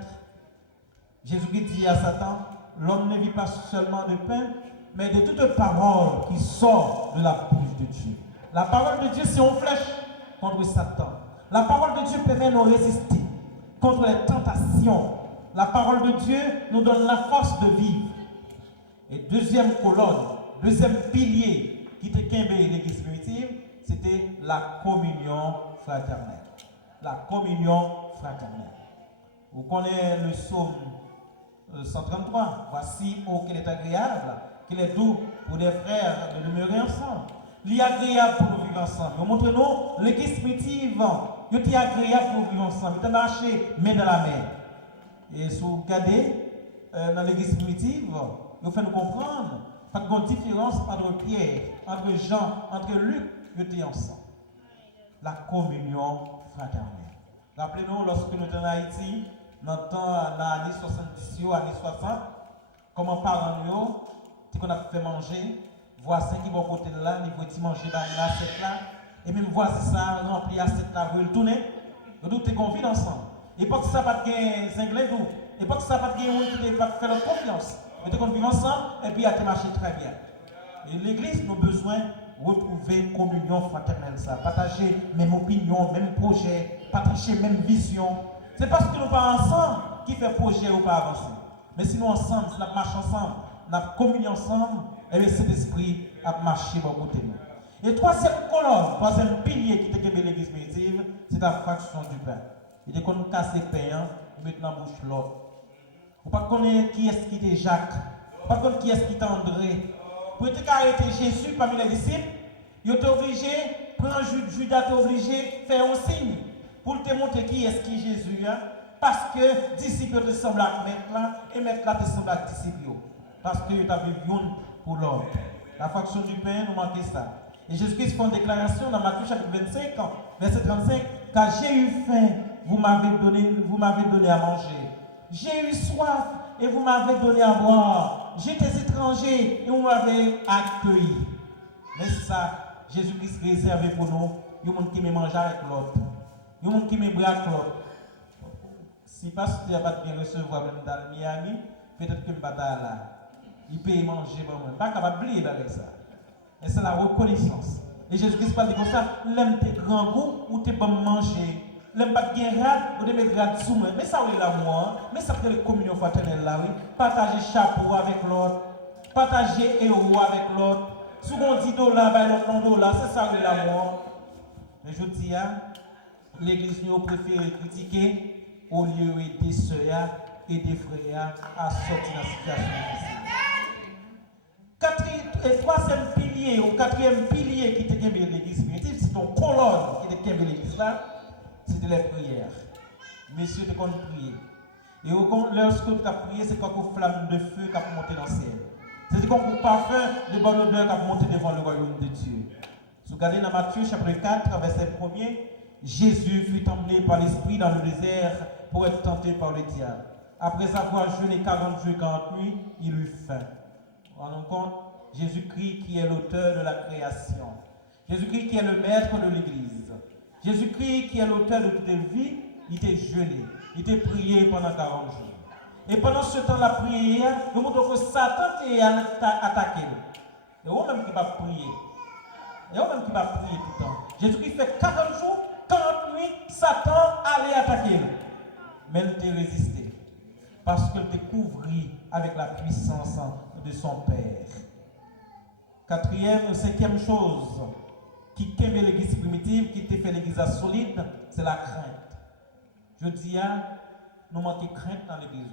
Jésus-Christ dit à Satan, l'homme ne vit pas seulement de pain, mais de toute parole qui sort de la bouche de Dieu. La parole de Dieu, c'est une flèche contre Satan. La parole de Dieu permet de nous résister contre les tentations. La parole de Dieu nous donne la force de vivre. Et deuxième colonne, deuxième pilier qui était l'église primitive, c'était la communion fraternelle. La communion fraternelle. Vous connaissez le psaume 133. Voici, oh, qu'il est agréable, qu'il est doux pour des frères de demeurer ensemble. Il est agréable pour nous vivre ensemble. Montrez-nous l'église primitive. Il est agréable pour vivre ensemble. Il est marché main dans la main. Et si vous regardez dans l'église primitive, il faut nous comprendre pas de différence entre Pierre, entre Jean, entre Luc, ils étaient ensemble. La communion fraternelle. Rappelez-nous, lorsque nous étions en Haïti, dans les années 70, années 60, comment parents nous, qu'on a fait manger, voisins qui vont côté de là, ils vont manger dans l'assiette là, et même voisins ça rempli l'assiette là, vous le tourner, nous tous qu'on vit ensemble. Et pas que ça pas de anglais nous, et pas que ça pas de qui pas faire leur confiance. Nous qu'on vit ensemble et puis à te marcher très bien. Et l'église nous besoin de retrouver communion fraternelle ça, partager même opinion, même projet, partager même vision. C'est parce que nous pas ensemble qui fait projet ou pas avancer. Mais si nous ensemble, si nous marchons ensemble, nous communions ensemble, et bien cet esprit a marché à côté de nous. Et troisième colonne, troisième pilier qui était l'église primitive, c'est la fraction du pain. Il était qu'on casse les pains, on met dans la bouche l'autre. Vous ne connaissez pas qui est-ce qui était Jacques, vous ne connaissez pas qui est-ce qui était André. Pour être arrêté Jésus parmi les disciples, il était obligé, prendre Judas était obligé de faire un signe pour te montrer qui est-ce qui est Jésus. Hein? Parce que disciples te semblent à maître là, et maître là te semble à disciples. Parce que tu avais une pour l'autre. La fraction du pain, nous manquons ça. Et Jésus-Christ fait une déclaration dans Matthieu chapitre 25, verset 35, car j'ai eu faim, vous m'avez donné à manger. J'ai eu soif et vous m'avez donné à boire. J'étais étranger et vous m'avez accueilli. Mais ça, Jésus-Christ réservé pour nous, il y a des gens qui me mangent avec l'autre. Il y a des gens qui me boivent avec l'autre. Si parce que tu n'as pas bien recevoir même dans Miami, peut-être que je ne vais pas là. Il peut y manger pour moi. Pas capable d'oublier avec ça. Et c'est la reconnaissance. Et Jésus-Christ parle comme ça, l'aime tes grands goûts ou tes bons manger. L'aime pas bien rad ou de mettre rad sous moi. Mais ça oui l'amour, mais ça fait la communion fraternelle là oui. Partager chapeau avec l'autre, partager héros avec l'autre. Si on dit $, ben l'autre $, c'est ça oui l'amour. Mais je dis l'église nous préfère critiquer au lieu d'aider sœurs et des frères à sortir de la situation difficile. Troisième pilier, ou quatrième pilier qui était l'église primitive, c'est ton colonne qui était l'église là, c'était les prières. Messieurs, tu comptes prier. Et lorsque tu as prié, c'est comme une flamme de feu qui a monté dans le ciel. C'est comme un parfum de bonne odeur qui a monté devant le royaume de Dieu. Si vous regardez dans Matthieu chapitre 4, verset 1er, Jésus fut emmené par l'Esprit dans le désert pour être tenté par le diable. Après avoir jeûné 40 jours et 40 nuits, il eut faim. Vous vous rendez compte? Jésus-Christ qui est l'auteur de la création. Jésus-Christ qui est le maître de l'Église. Jésus-Christ qui est l'auteur de toute vie, il était jeûné. Il était prié pendant 40 jours. Et pendant ce temps, la prière, nous montrons que Satan est attaqué. Et vous-même qui va prier. Et vous-même qui va prier tout le temps. Jésus-Christ fait 40 jours, 40 nuits, Satan allait attaquer. Mais il t'a résisté. Parce qu'il t'a couvri avec la puissance de son Père. Quatrième, cinquième chose qui aimait l'église primitive, qui t'a fait l'église solide, c'est la crainte. Je dis, nous manquons de crainte dans l'église.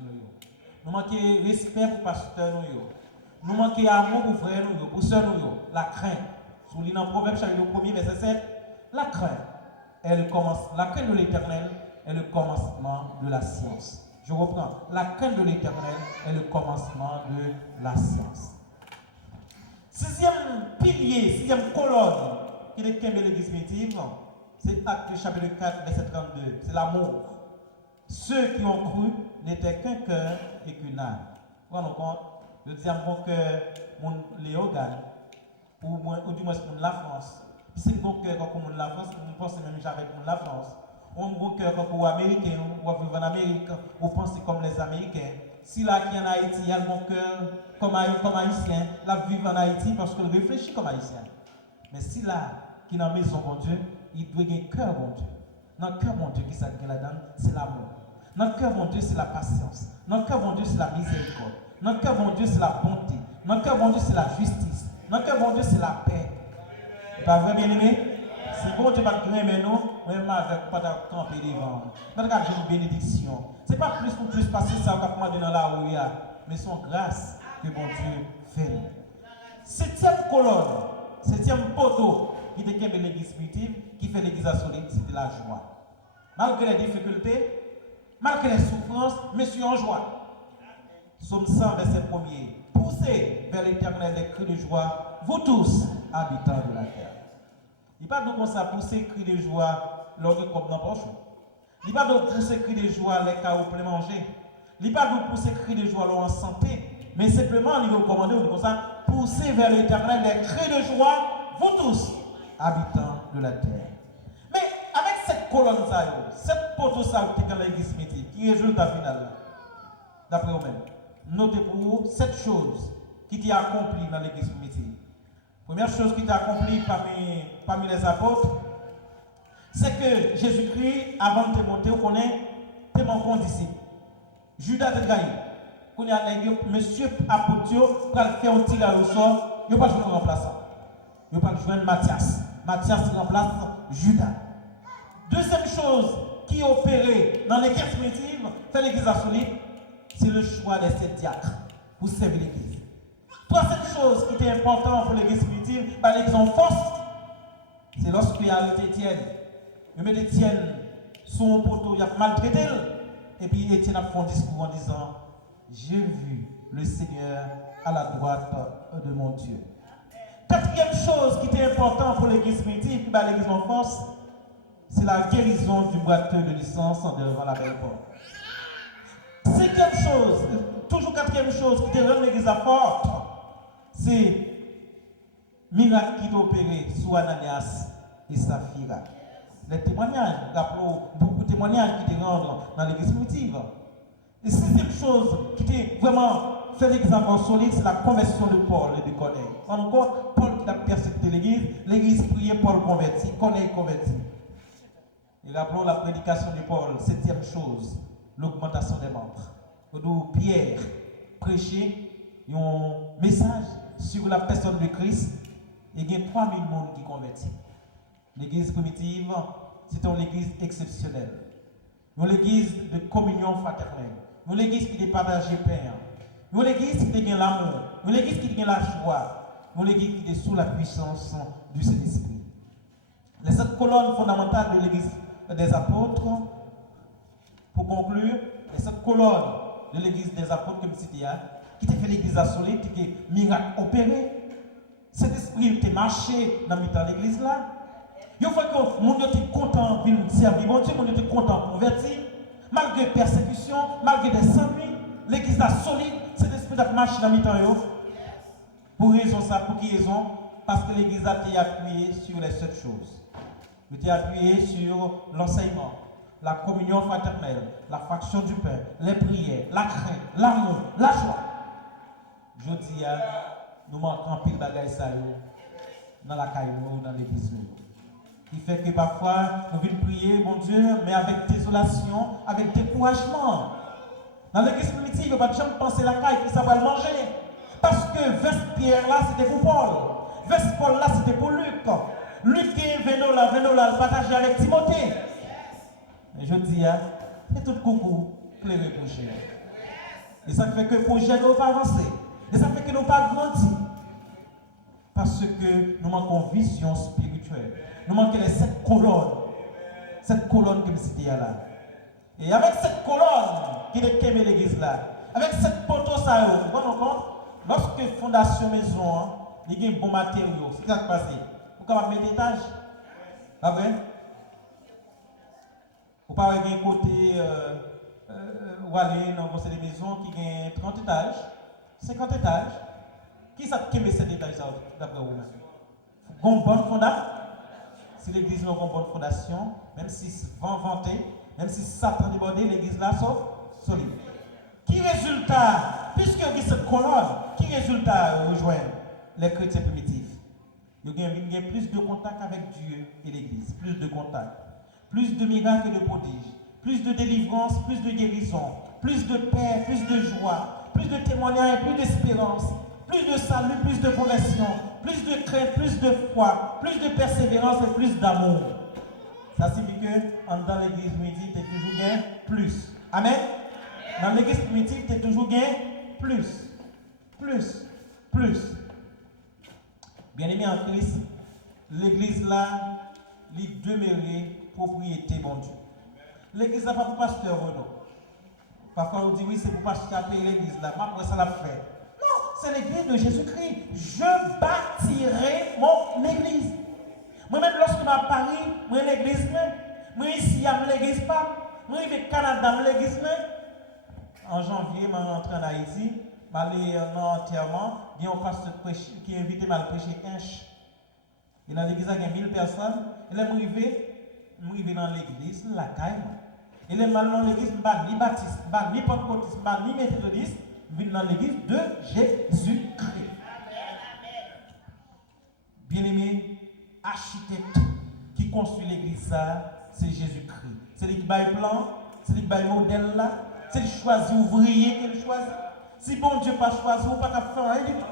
Nous manquons de respect pour le pasteur. Nous manquons d'amour pour frères nous, pour sœurs nous, la crainte. Sous l'île en Proverbe, chapitre 1er, verset 7, la crainte, la crainte de l'Éternel est le commencement de la science. Je reprends, la crainte de l'Éternel est le commencement de la science. Sixième pilier, sixième colonne qui est l'église primitive, c'est Actes chapitre 4, verset 32. C'est l'amour. Ceux qui ont cru n'étaient qu'un cœur et qu'une âme. Vous vous rendez compte? Le deuxième bon cœur, les organes, ou du moins la France. C'est un bon cœur comme la France, on pense même avec la France. On a un bon cœur comme les Américains, ou vivre en Amérique, ou penser comme les Américains. Si là qui en Haïti, il y a le bon cœur comme haïtien, là vivre en Haïti parce qu'il réfléchit comme haïtien. Mais si là qui est dans la maison, bon Dieu, il doit avoir un cœur, bon Dieu. Dans le cœur, mon Dieu, qui s'agit là-dedans, c'est l'amour. Dans le cœur, mon Dieu, c'est la patience. Dans le cœur, mon Dieu, c'est la miséricorde. Dans le cœur, mon Dieu, c'est la bonté. Dans le cœur, mon Dieu, c'est la justice. Dans le cœur, mon Dieu, c'est la paix. Pas vrai, bien-aimé? Si bon Dieu va te mais nous, même avec pas de camper devant. Pas de une bénédiction. Ce n'est pas plus pour plus passer ça qu'on a demandé dans la rue, mais son grâce que bon Dieu fait. Septième colonne, septième poteau qui décale l'église primitive, qui fait l'église solide, c'est de la joie. Malgré les difficultés, malgré les souffrances, monsieur en joie. Psaume 100, verset 1er. Poussez vers l'Éternel les cris de joie, vous tous, habitants de la terre. Il n'y a pas de ça pousser cris de joie lors de comme dans poche. Il n'y a pas de pousser cris de joie les cas où plein manger. Il n'y a pas de pousser cris de joie lors en santé. Mais simplement, il est recommandé comme ça, poussez vers l'Éternel les cris de joie, vous tous, habitants de la terre. Mais avec cette colonne, cette poteau dans l'église primitive, qui résultat final, d'après vous-même, notez pour vous 7 choses qui t'ont accompli dans l'église primitive. Première chose qui t'a accompli parmi les apôtres, c'est que Jésus-Christ, avant de te monter, vous connaissez, t'es mon disciple. Judas te gagne. Quand il y a monsieur apôtre, pour faire un tirage au sort, il ne va pas jouer un remplaçant. Il ne va pas jouer Matthias. Matthias remplace Judas. Deuxième chose qui est opérée dans l'église primitive, fait l'église solide, c'est le choix des 7 diacres pour servir l'église. Troisième chose qui était importante pour l'église primitive, par l'exemple force, c'est lorsqu'il y a arrêté Étienne. Il met Étienne sur un poteau, il a maltraité. Et puis Étienne a fait un discours en disant, j'ai vu le Seigneur à la droite de mon Dieu. Quatrième chose qui était importante pour l'église primitive, par l'église en force, c'est la guérison du boiteux de licence en devant la belle porte. Cinquième chose, toujours quatrième chose qui te rend l'église à forte, c'est miracle qui est opéré sur Ananias et Saphira. Les témoignages, rappelons beaucoup de témoignages qui te rendent dans l'église primitive. Et sixième chose qui te vraiment fait l'église encore solide, c'est la conversion de Paul et de Corneille. Encore, Paul qui a persécuté l'église priait Paul converti, Corneille converti. Et rappelons la prédication de Paul, septième chose, l'augmentation des membres. Où Pierre prêchait un message sur la personne de Christ et il y a 3000 personnes qui convertissent. L'église primitive, c'est une église exceptionnelle. Une église de communion fraternelle. Une église qui partage le pain. Une église qui a l'amour. Une église qui a la joie. Une église qui est sous la puissance du Saint-Esprit. Les 7 colonnes fondamentales de l'église des apôtres, pour conclure, les 7 colonnes de l'église des apôtres, comme c'était, qui t'a fait l'église solide, qui est miracle opéré. Cet esprit qui marché dans le l'église là. Il faut que le monde était content de servir mon Dieu, le monde était content de convertir. Malgré persécution, malgré des ennuis, l'église est solide, cet esprit qui marché dans le temps. Pour raison ça, pour qui raison? Parce que l'église a été appuyée sur les 7 choses. Elle a été appuyée sur l'enseignement, la communion fraternelle, la fraction du pain, les prières, la crainte, l'amour, la joie. Je dis, nous manquons pile de bagages dans la caille, dans l'église. Qui fait que parfois, nous venons prier, mon Dieu, mais avec désolation, avec découragement. Dans l'église primitive, on ne va jamais penser la caille qui va le manger. Parce que veste Pierre là, c'était pour Paul. Veste Paul là, c'était pour Luc. Luc et Vénola, le partager avec Timothée. Et je dis, c'est tout coucou, clairé projet. Et ça fait que le projet ne va pas avancer. Et ça fait que nous pas grandi. Parce que nous manquons vision spirituelle. Nous manquons les 7 colonnes. Cette colonne que je cité là. Et avec cette colonne qui est quémé l'église là, avec cette poteau ça, vous comprenez compte? Lorsque fondation maison, il y a un bon matériau, c'est ça qui passe. Vous pouvez mettre étage. Pas vrai? Vous pouvez avoir un côté où aller dans des maisons qui ont 30 étages, 50 étages. Qui ça qui met cet étage d'après vous-même? Une bonne fondation. Si l'église n'a pas une bonne fondation, même si c'est vent vanté, même si Satan débordé, l'église là sauf solide. Qui résultat, puisque il y a cette colonne, qui résultat rejoindre les chrétiens primitifs? Il y a plus de contact avec Dieu et l'église, plus de contact, plus de miracles et de prodiges, plus de délivrance, plus de guérison, plus de paix, plus de joie, plus de témoignages, plus d'espérance, plus de salut, plus de progression, plus de crainte, plus de foi, plus de persévérance et plus d'amour. Ça signifie que dans l'église primitive, tu es toujours gain plus. Amen. Dans l'église primitive, tu es toujours gain plus. Plus. Bien aimé en Christ, l'église là, il demeurait propriété bon Dieu. L'église là, pas pour pasteur non. Parfois on dit oui, c'est pour pasteur payer l'église là, mais après ça l'a fait. Non, c'est l'église de Jésus-Christ. Je bâtirai mon église. Moi-même, lorsque je suis à Paris, je suis l'église même. Moi ici, à l'église pas. Moi, je vais au Canada, l'église même. En janvier, je suis rentré en Haïti. Je suis allé en enterrement. Il y a un pasteur qui a invité à prêcher Inch. Et dans l'église, il y a 1000 personnes. Et là, je suis dans l'église, la caille. Et là, dans l'église, je ne suis pas ni baptiste, ni pentecôtiste, ni méthodiste. Je suis dans l'église de Jésus-Christ. Bien-aimé, architecte qui construit l'église, c'est Jésus-Christ. C'est lui qui bat le plan, c'est lui qui bat le modèle là, c'est lui qui choisit ouvrier qu'il choisit. Si bon Dieu pas choisi, vous ne pouvez pas faire rien du tout.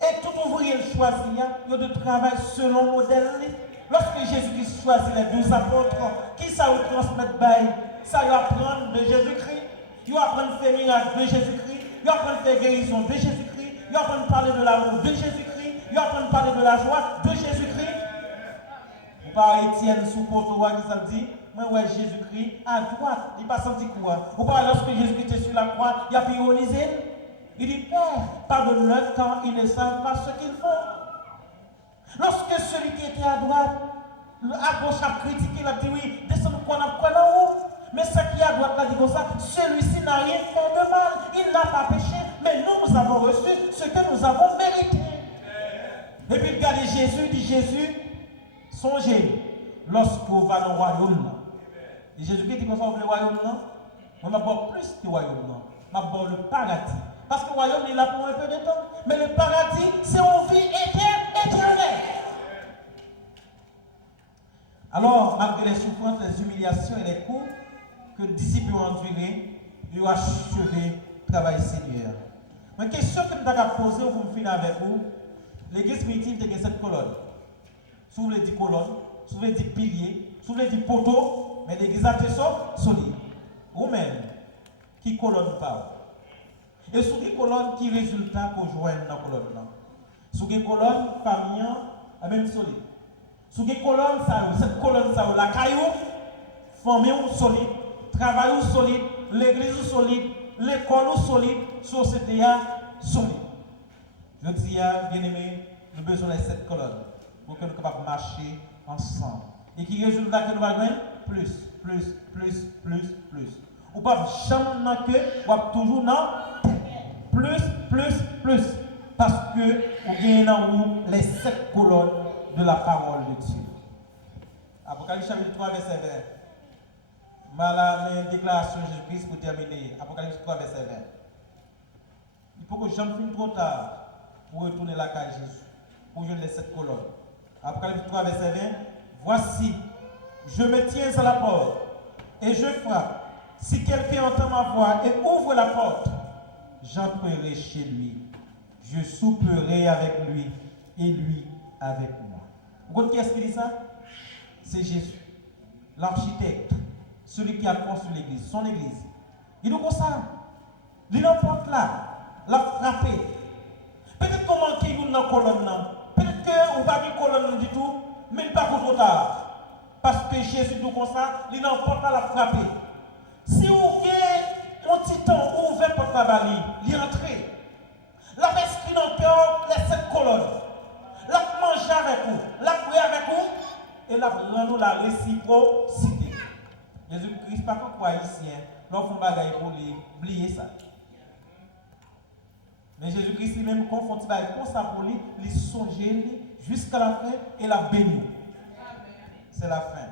Et tout ouvrier choisi, il y a de travail selon le modèle. Lorsque Jésus-Christ choisit les 12 apôtres, qui ça vous transmettre bail? Ça va apprendre de Jésus-Christ. Il va apprendre à faire miracle de Jésus-Christ. Il va apprendre à faire guérison de Jésus-Christ. Il va apprendre à parler de l'amour de Jésus-Christ. Il va apprendre à parler de la joie de Jésus-Christ. Vous parlez Étienne sous poteau qui ça dit, moi ouais Jésus-Christ à droite, il pas senti quoi. Vous parlez lorsque Jésus-Christ était sur la croix, il a pu ironiser. Il dit Père, pardonne-leur quand ils ne savent pas ce qu'ils font. Lorsque celui qui était à droite, à gauche a critiqué, il a dit oui, descends qu'on a quoi en haut. Mais ce qui est à droite l'a dit comme ça, celui-ci n'a rien fait de mal, il n'a pas péché, mais nous avons reçu ce que nous avons mérité. Et puis regardez Jésus, il dit Jésus, songez, lorsqu'on va dans le royaume. Et Jésus-Christ dit comme ça, on veut le royaume, non? On va boire plus que le royaume, non? On va boire le paradis. Parce que le royaume est là pour un peu de temps. Mais le paradis, c'est une vie éternelle. Alors, malgré les souffrances, les humiliations et les coups que les disciples ont endurés, ils ont achevé le travail Seigneur. Une question que je vais poser pour me finir avec vous, l'église primitive a 7 colonnes. Si vous voulez dire colonnes, si vous voulez dire piliers, si vous voulez dire poteaux, mais l'église a été solide. Vous-même, qui colonne pas? Et sous les colonnes qui résultat qu'on joigne dans la colonne. Sous les colonnes, famille, même solide. Sous les colonnes, cette colonne, la caillou, famille solide, travail solide, l'église solide, l'école solide, société solide. Je dis, bien aimé, nous avons besoin de cette colonne pour que nous puissions marcher ensemble. Et qui résultat que nous allons joindre? Plus. Ou pas jamais que, ou toujours non. Plus. Parce que vous gagnez en vous les 7 colonnes de la parole de Dieu. Apocalypse chapitre 3, verset 20. Voilà une déclaration de Jésus-Christ pour terminer. Apocalypse 3, verset 20. Il faut que j'en finisse trop tard pour retourner la case de Jésus. Pour jouer les 7 colonnes. Apocalypse 3, verset 20. Voici, je me tiens à la porte et je frappe. Si quelqu'un entend ma voix et ouvre la porte, j'entrerai chez lui. Je souperai avec lui et lui avec moi. Vous comprenez qui est-ce qui dit ça? C'est Jésus, l'architecte, celui qui a construit l'église, son église. Il dit comme ça, il n'importe là. l'a frappé. Peut-être qu'on manque une dans la colonne. Peut-être qu'on pas une colonne du tout, mais pas trop tard. Parce que Jésus nous comme ça, il n'a pas la frapper. Si vous avez un petit temps où vous ouvert porte la balie, il est entré. La inscrit dans le cœur les 7 colonnes. La manger avec vous, la prier avec vous, et la rend nous la réciprocité. Jésus-Christ, pas comme quoi ici, l'on fait bagaille pour oublier ça. Mais Jésus-Christ lui-même confronté avec ça pour lui, il songer jusqu'à la fin et la bénir. C'est la fin.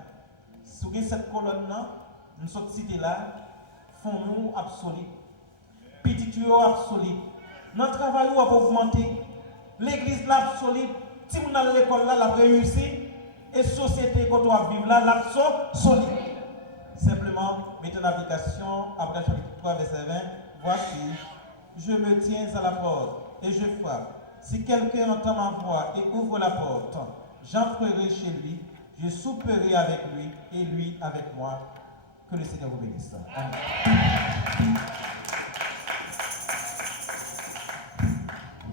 Si vous avez cette colonne-là, nous sommes cités là, font nous absolu. Petit tuyau absolu. Notre travail a augmenté. L'église là absolu. Si vous avez l'école là, la réussi. Et la société qu'on doit vivre là, la solide. Simplement, mettez en application, après chapitre 3, verset 20. Voici, je me tiens à la porte et je frappe. Si quelqu'un entend ma voix et ouvre la porte, j'entrerai chez lui. Je souperai avec lui et lui avec moi. Que le Seigneur vous bénisse. Amen.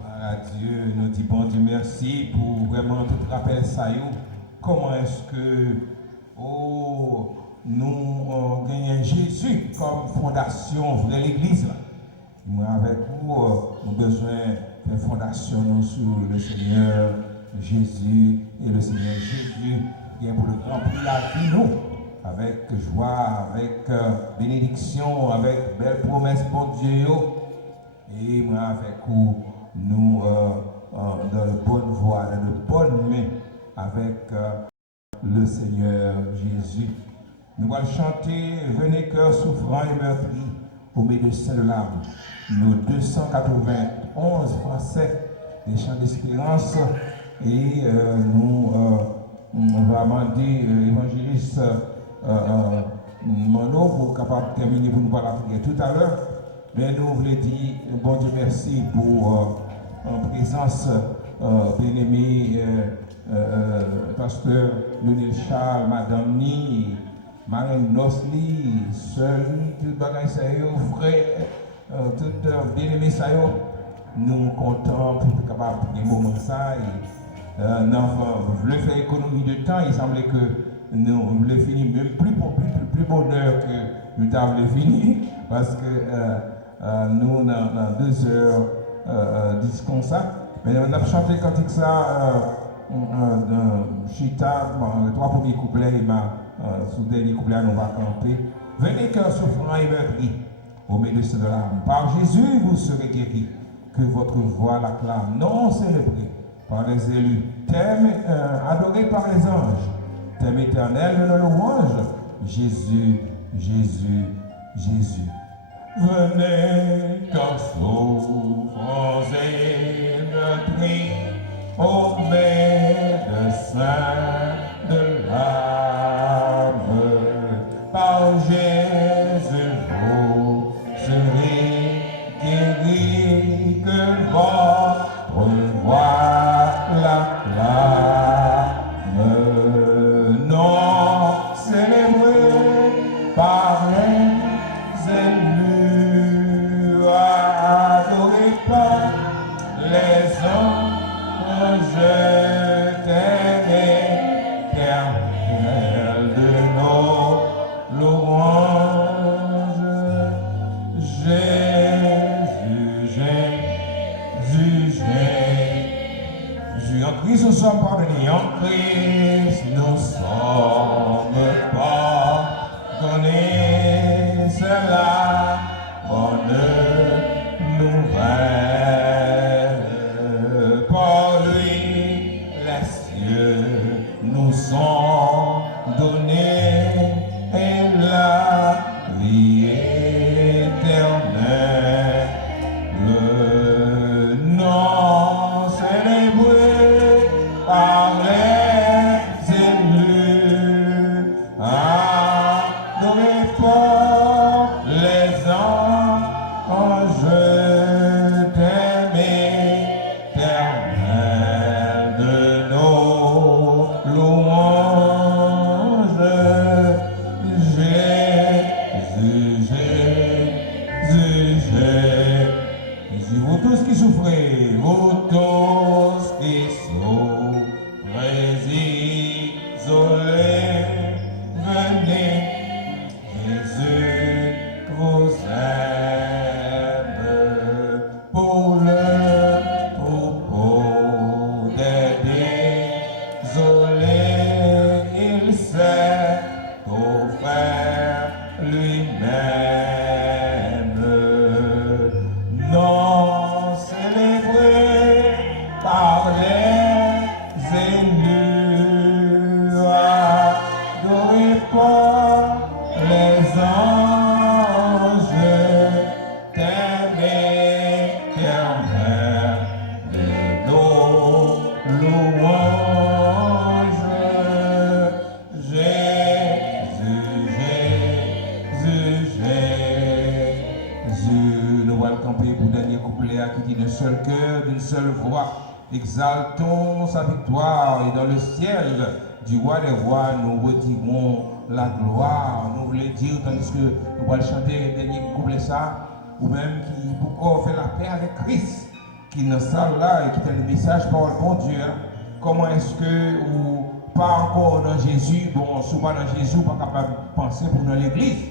Voilà, Dieu, nous dit bon Dieu merci pour vraiment tout rappel ça. Comment est-ce que nous gagnons Jésus comme fondation de l'Église là. Avec vous, nous avons besoin de fondation sur le Seigneur Jésus et le Seigneur Jésus vient pour le remplir la vie nous avec joie, avec bénédiction, avec belle promesse pour Dieu. Et moi avec vous, nous dans de bonne voie, dans de bonnes mains avec le Seigneur Jésus. Nous allons chanter Venez cœur souffrant et meurtri au milieu de saint de l'âme. Nos 291 français des chants d'espérance et nous vraiment dit évangéliste Mano pour capable de terminer pour nous parler la prière tout à l'heure. Mais nous voulons dire bon Dieu merci pour la présence bien-aimé pasteur Lionel Charles, Madame Ni, Marine Nosli, seul, tout bagage ça frère, tout bien-aimé ça nous contents pour être capable de des moments ça et nous voulons faire économie de temps. Il semblait que nous voulons finir même plus bonheur que nous avons fini parce que nous dans 2 heures 10 comme ça. Mais on a chanté cantique ça Chita, les 3 premiers couplets, sous le dernier couplet, on va canter. Venez cœur souffrant et meurtri au milieu de l'âme. Par Jésus, vous serez guéris. Que votre voix l'acclame, non célébrée par les élus, thème adoré par les anges, thème éternel de la louange. Jésus, Jésus, Jésus. Venez cœur souffrant et meurtri au médecin de l'âme, par Jésus vous serez guéris, que votre voix l'acclame, non célébré par les élus, adoré par les anges, éternel de nos louanges. Jésus, Jésus, Jésus, en Christ nous sommes pardonnés, en Christ nous sommes pardonnés, c'est la bonne nouvelle. Par lui, les cieux nous sont donnés et la vie éternelle. Le nom célébré par les élus, adoré par les anges, thème éternel de nos louanges. Jésus. Nous allons camper pour le dernier couplet qui dit d'un seul cœur, d'une seule voix. Exaltons sa victoire et dans le ciel du roi des rois, nous retirons la gloire. Nous voulons dire, tandis que nous allons chanter le dernier couplet ça, ou même qui pourquoi fait la paix avec Christ, qui est dans cette salle là et qui donne le message par le bon Dieu. Comment est-ce que, ou pas encore dans Jésus, bon, souvent dans Jésus, pas capable de penser pour dans l'église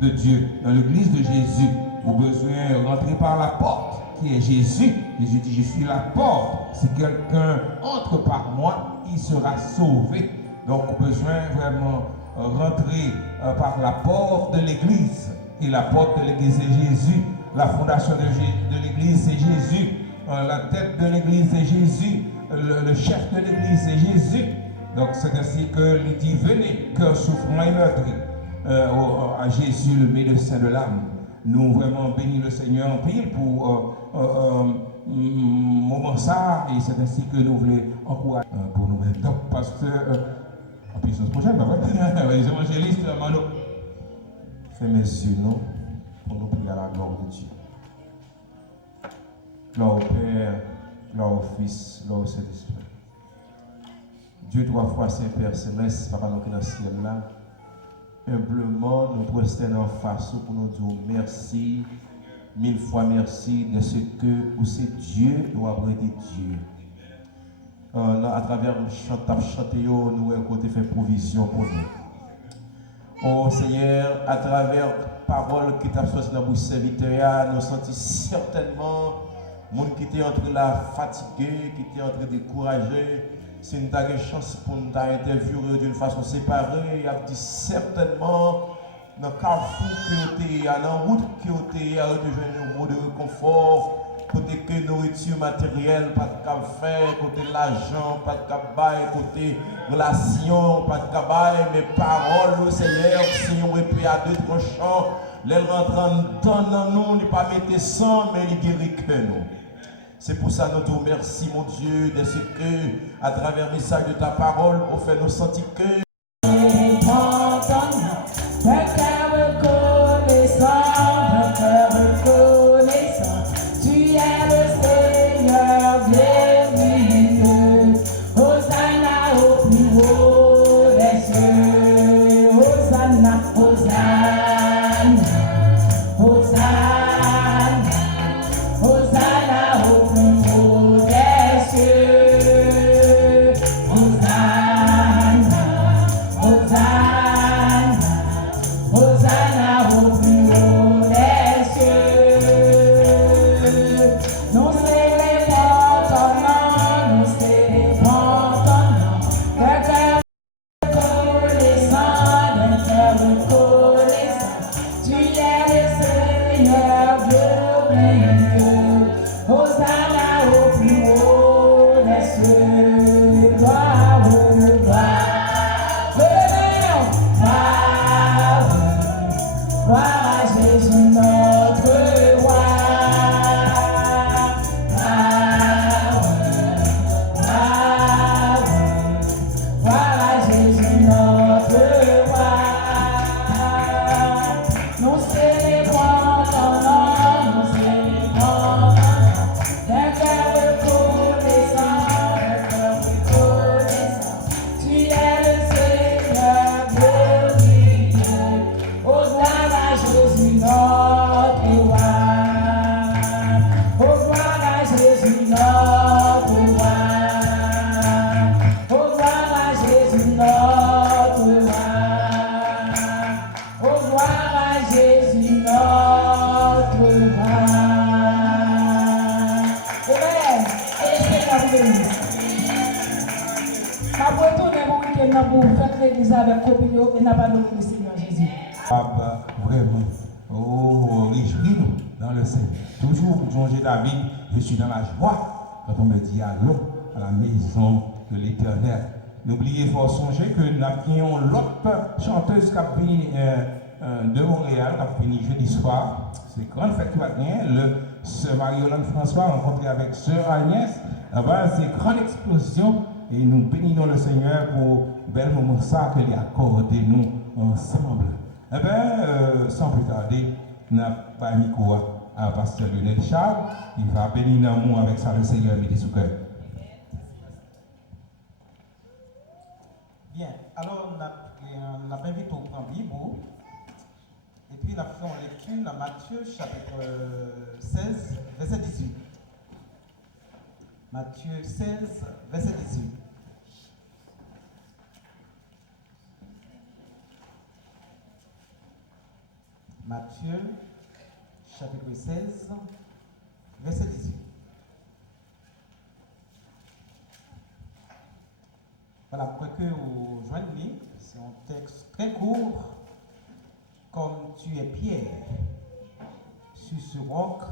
de Dieu, dans l'église de Jésus, vous avez besoin de rentrer par la porte qui est Jésus. Jésus dit, je suis la porte. Si quelqu'un entre par moi, il sera sauvé. Donc, vous avez besoin vraiment rentrer par la porte de l'église. Et la porte de l'église, c'est Jésus. La fondation de l'église, c'est Jésus. La tête de l'église, c'est Jésus. Le chef de l'église, c'est Jésus. Donc, c'est ainsi que il dit, venez, cœur souffrant et meurtri, à Jésus, le médecin de l'âme. Nous vraiment bénissons le Seigneur en pile pour moment ça, et c'est ainsi que nous voulons encourager pour nous-mêmes. Donc, pasteur, en puissance prochaine, les évangélistes, Mano. Fermez les yeux, non, pour nous prier à la gloire de Dieu. Gloire au Père, gloire au Fils, gloire au Saint-Esprit. Dieu trois fois Saint-Père Céleste, Papa nous qui est dans le ciel là, humblement nous prosternons en face pour nous dire merci, mille fois merci de ce que vous c'est Dieu, nous avons été Dieu. À travers le chanter, nous avons fait provision pour nous. Oh Seigneur, à travers parole qui t'a sorti dans vos serviteurs, nous sentons certainement monde qui était entre la fatigué, qui était entre découragé. Si nous avons une chance pour nous interviewer d'une façon séparée, il y a dit certainement dans le carrefour qui était, dans la route qui était, à un mot de réconfort, côté que nourriture matérielle, pas de café, côté l'argent, pas de cabaye, côté relation, pas de cabaye, mais paroles, Seigneur, si on épée à deux tranchants, les rentrant dans nous, ne pas mettre sang, mais les guérir que nous. C'est pour ça que nous te remercions, mon Dieu, de ce que, à travers le message de ta parole, on fait nous sentir que. Tu es le Seigneur glorieux. Hosanna au plus haut des cieux. Hosanna, Hosanna, Hosanna, Hosanna au plus haut des cieux. Hosanna, Hosanna, Hosanna au plus haut des cieux. Nous célébrons ton nom, nous célébrons ton nom. D'un cœur reconnaissant, d'un cœur reconnaissant. Tu es le Seigneur glorieux. Hosanna au plus haut des cieux. Gloire, gloire, gloire, gloire à Jésus notre roi. Gloire à Jésus notre roi. Nous célébrons ton nom, nous célébrons ton nom. D'un cœur reconnaissant, d'un cœur reconnaissant. Tu es le Seigneur glorieux. Oh, gloire à Jésus notre roi. Oh, gloire à Jésus notre roi. Oh, gloire à Jésus notre roi. Oh, gloire à Jésus notre roi. Amen. Et le Seigneur vous bénisse. Je vais retourner mon week-end pour faire l'église avec Copino et n'a pas le Seigneur Jésus. Papa, vraiment, oh, réjouis-nous dans le Seigneur. Toujours pour changer David, je suis dans la joie quand on me dit allons à la maison de l'Éternel. N'oubliez pas songer que nous avions l'autre chanteuse qui a fini de Montréal, qui a fini jeudi soir. C'est grande fête qui va gagner. Sœur Marie-Yolande François rencontré avec Sœur Agnès. Là-bas, c'est grande explosion. Et nous bénissons le Seigneur pour le bel moment ça qu'il a accordé nous ensemble. Eh bien, sans plus tarder, nous avons pas mis quoi à Pasteur Lionel Charles. Il va bénir nous avec ça le Seigneur midi sous cœur. Bien, alors on a invité au point Bible et puis nous faisons lecture dans Matthieu chapitre 16, verset 18. Matthieu 16, verset 18. Matthieu chapitre 16, verset 18. Voilà, pour que vous joignez, c'est un texte très court. Comme tu es Pierre, sur ce roc,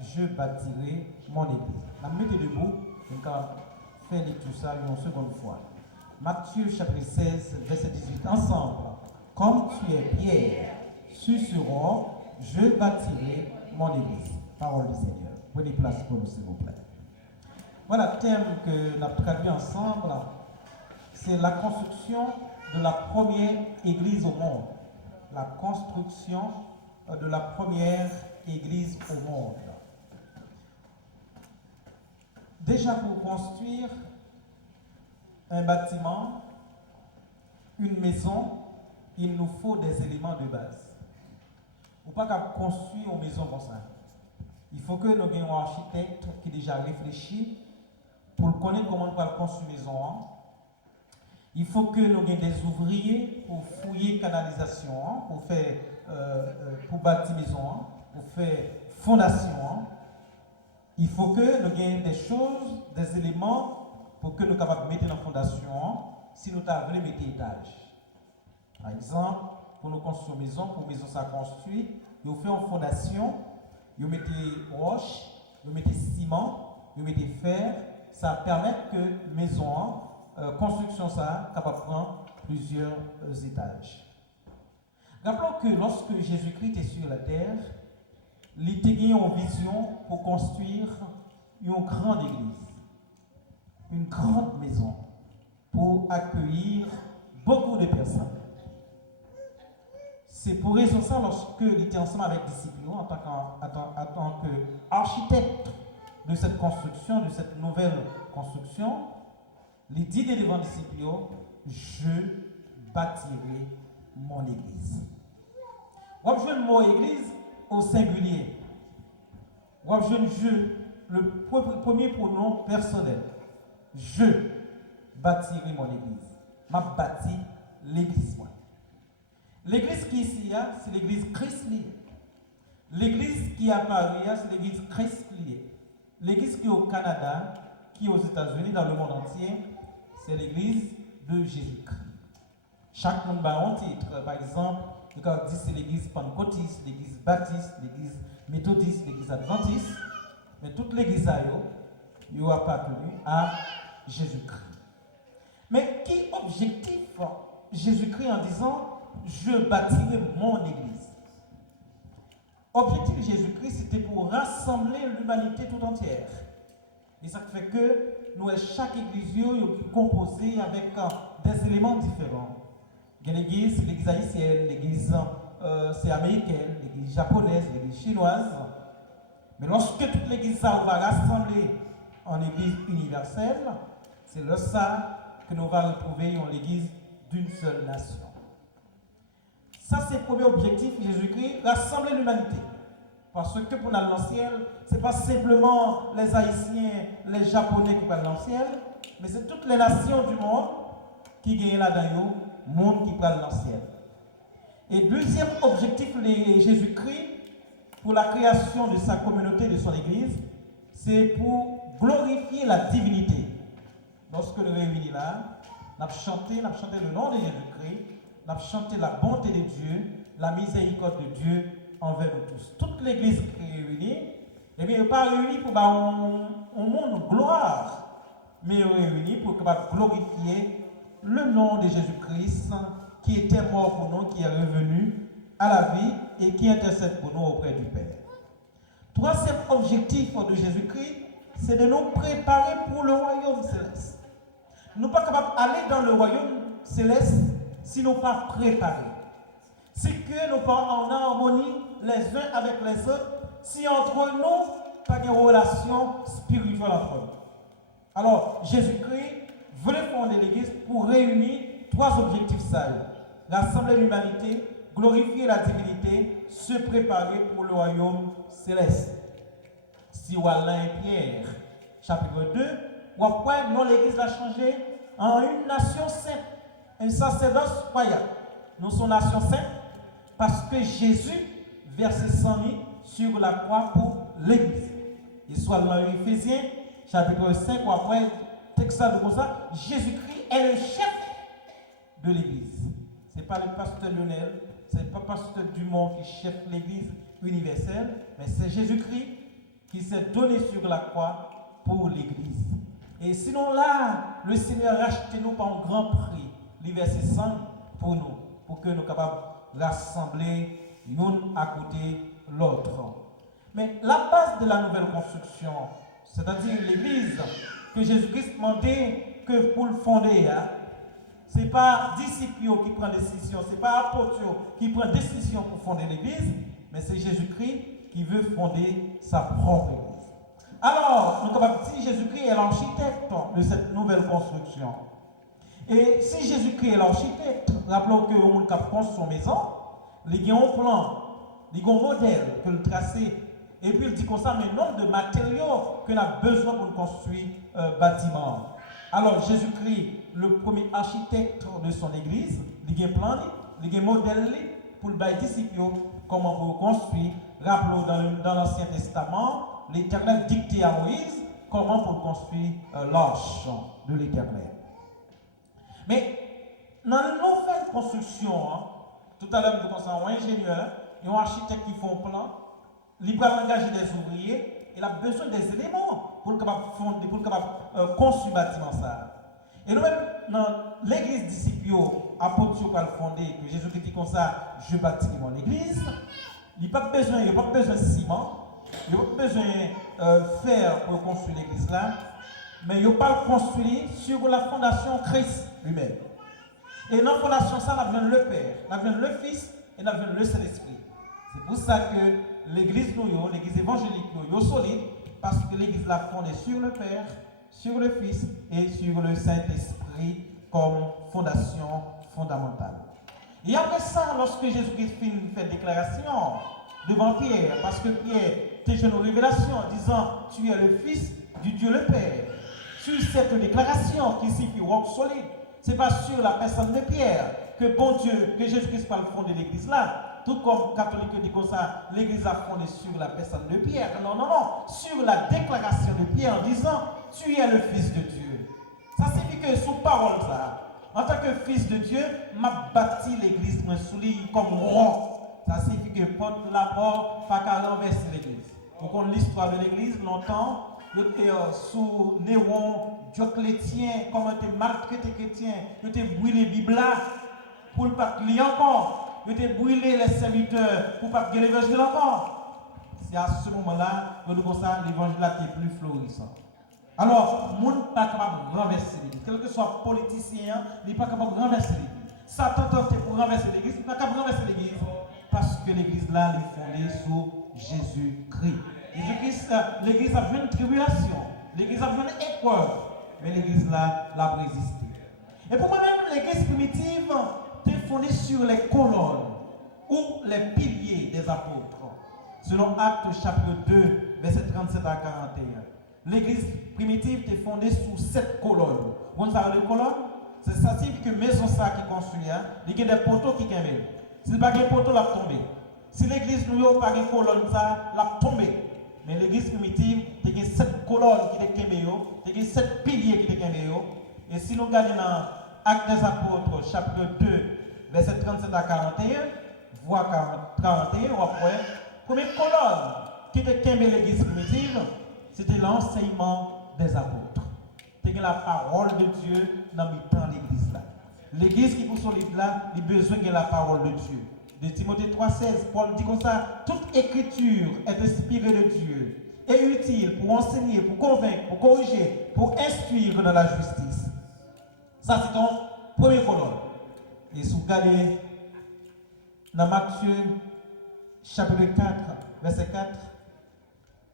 je bâtirai mon église. La mettez debout, on va faire tout ça une seconde fois. Matthieu chapitre 16, verset 18. Ensemble, comme tu es Pierre, sur ce roc, je bâtirai mon église. Parole du Seigneur. Prenez place pour nous, s'il vous plaît. Voilà le thème que nous avons traduit ensemble. C'est la construction de la première église au monde. La construction de la première église au monde. Déjà pour construire un bâtiment, une maison, il nous faut des éléments de base. On ne peut pas construire une maison comme ça. Il faut que nous ayons un architecte qui a déjà réfléchi pour connaître comment on peut construire une maison. Il faut que nous ayons des ouvriers pour fouiller canalisation, pour faire, pour bâtir maison, pour faire fondation. Il faut que nous ayons des choses, des éléments pour que nous soyons capables de mettre en fondation si nous voulons mettre étage. Par exemple, pour nous construire une maison, pour une maison ça construit, vous faites en fondation, vous mettez roche, vous mettez ciment, vous mettez fer, ça permet que maison construction ça capable de prendre plusieurs étages. Rappelons que lorsque Jésus-Christ était sur la terre, il était gagné en vision pour construire une grande église, une grande maison pour accueillir beaucoup de personnes. C'est pour raison ça, lorsque il était ensemble avec les disciples, en tant qu'architecte de cette construction, de cette nouvelle construction, il dit devant les disciples, je bâtirai mon église. On joue le mot église au singulier. On joue le premier pronom personnel. Je bâtirai mon église. M'a bâti l'église. L'église qui est ici, c'est l'église Christ liée. L'église qui est à Paris, c'est l'église Christ liée. L'église qui est au Canada, qui est aux États-Unis, dans le monde entier, c'est l'église de Jésus-Christ. Chaque monde a un titre. Par exemple, on dit c'est l'église pentecôtiste, l'église baptiste, l'église méthodiste, l'église adventiste. Mais toute l'église a appartenu à Jésus-Christ. Mais qui objectif Jésus-Christ en disant je bâtirai mon église? Objectif de Jésus-Christ, c'était pour rassembler l'humanité tout entière. Et ça fait que nous, chaque église est composée avec des éléments différents. Il y a l'église, c'est l'église haïtienne, l'église c'est américaine, l'église japonaise, l'église chinoise. Mais lorsque toute l'église ça va rassembler en église universelle, c'est là ça que nous allons retrouver en l'église d'une seule nation. Ça, c'est le premier objectif de Jésus-Christ, rassembler l'humanité. Parce que pour aller dans le ciel, ce n'est pas simplement les Haïtiens, les Japonais qui parlent dans le ciel, mais c'est toutes les nations du monde qui gagnent là-dedans, le monde qui parle dans le ciel. Et deuxième objectif de Jésus-Christ pour la création de sa communauté, de son église, c'est pour glorifier la divinité. Lorsque nous réunis là, nous avons chanté le nom de Jésus-Christ, nous avons chanté la bonté de Dieu, la miséricorde de Dieu envers nous tous. Toute l'église qui est réunie, eh bien, elle n'est pas réunie pour un monde gloire, mais elle est réunie pour glorifier le nom de Jésus-Christ qui était mort pour nous, qui est revenu à la vie et qui intercède pour nous auprès du Père. Troisième objectif de Jésus-Christ, c'est de nous préparer pour le royaume céleste. Nous ne sommes pas capables d'aller dans le royaume céleste si nous ne sommes pas préparés. Si que nous pas en harmonie les uns avec les autres, si entre nous, pas de relation spirituelle entre nous. Alors, Jésus-Christ voulait fonder l'Église pour réunir trois objectifs sages. Rassembler l'humanité, glorifier la divinité, se préparer pour le royaume céleste. Si Alain et Pierre, chapitre 2, ou après, non, l'Église a changé en une nation sainte, un sacerdoce royal. Nous sommes nation sainte parce que Jésus versait son lit sur la croix pour l'Église. Et soit dans Éphésiens, chapitre 5, ou après, texte comme ça, Jésus-Christ est le chef de l'Église. Ce n'est pas le pasteur Lionel, ce n'est pas le pasteur Dumont qui chef l'Église universelle, mais c'est Jésus-Christ qui s'est donné sur la croix pour l'Église. Et sinon là, le Seigneur a racheté nous par un grand prix, il versé sang pour nous, pour que nous soyons capables de rassembler l'un à côté l'autre. Mais la base de la nouvelle construction, c'est-à-dire l'Église que Jésus-Christ demandait que pour le fonder, ce n'est pas disciples qui prennent décision, ce n'est pas apôtres qui prennent décision pour fonder l'Église, mais c'est Jésus-Christ qui veut fonder sa propre Église. Alors, nous sommes capables de dire que Jésus-Christ est l'architecte de cette nouvelle construction. Et si Jésus-Christ est l'architecte, rappelons que le monde qui a construit son maison, il y a un plan, il y a un modèle que le tracé, et puis il dit comme ça, mais nombre de matériaux qu'on a besoin pour construire un bâtiment. Alors, Jésus-Christ, le premier architecte de son église, il y a un plan, il y a un modèle pour les disciples, comment pour construire. Rappelons dans l'Ancien Testament, l'Éternel dictait à Moïse comment pour construire l'arche de l'Éternel. Mais dans la nouvelle construction, tout à l'heure, nous avons un ingénieur et un architecte qui font un plan, il va engager des ouvriers, il a besoin des éléments pour construire le bâtiment. Et nous-mêmes, dans l'église disciples, apôtres qui ont fondé, que Jésus dit comme ça, je bâtis mon église, il n'y a pas besoin de ciment, il n'y a pas besoin de fer pour construire l'église là, mais il n'y a pas construire sur la fondation Christ lui-même. Et dans la fondation, ça, nous avons le Père, nous avons le Fils et nous avons le Saint-Esprit. C'est pour ça que l'église l'église évangélique est solide, parce que l'église l'a fondée sur le Père, sur le Fils et sur le Saint-Esprit comme fondation fondamentale. Et après ça, lorsque Jésus-Christ fait une déclaration devant Pierre, parce que Pierre était une révélation en disant tu es le Fils du Dieu le Père. Sur cette déclaration qui signifie roc solide, ce n'est pas sur la personne de Pierre que bon Dieu, que Jésus-Christ va fonder l'église là. Tout comme catholique dit comme ça, l'église a fondé sur la personne de Pierre. Non, sur la déclaration de Pierre en disant tu es le Fils de Dieu. Ça signifie que sous parole ça, en tant que Fils de Dieu, m'a bâti l'église sous lui comme roc. Ça signifie que porte la mort, pas qu'à renverser l'église. Vous connaissez l'histoire de l'église longtemps. Il était sous Néron, Dioclétien, comment il était maltraité chrétien, il était brûlé la Bible pour ne pas lire encore. Il était brûlé les serviteurs pour ne pas lire l'évangile encore. C'est à ce moment-là que l'évangile est plus florissant. Alors, le monde n'est pas capable de renverser l'église. Quel que soit politicien, il n'est pas capable de renverser l'église. Satan tenté pour renverser l'église, il n'est pas capable de renverser l'église. Parce que l'église là, elle est fondée sur Jésus-Christ. Jésus-Christ, l'église a vu une tribulation, l'église a vu une épreuve, mais l'église là, l'a résisté. Et pour moi-même, l'église primitive était fondée sur les colonnes ou les piliers des apôtres. Selon Actes chapitre 2, verset 37 à 41. L'église primitive était fondée sur 7 colonnes. Vous savez les colonnes? C'est ça signifie que maison ça qui construit, il y a des poteaux qui tombent. Si pas des poteaux, la tombé. Si l'église nous n'a pas de colonne, ça l'a tombé. Mais l'église primitive, il y a 7 colonnes qui étaient tombées, il y a 7 piliers qui étaient tombés. Et si nous regardons dans Actes des Apôtres, chapitre 2, verset 37 à 41, voire 41, ou après, première colonne qui était tombée l'église primitive, c'était l'enseignement des apôtres. C'était la parole de Dieu dans l'église là. L'église qui est solide là, il a besoin de la parole de Dieu. De Timothée 3,16, Paul dit comme ça, toute écriture est inspirée de Dieu et utile pour enseigner, pour convaincre, pour corriger, pour instruire dans la justice. Ça, c'est ton premier colonne. Et si vous regardez dans Matthieu, chapitre 4, verset 4,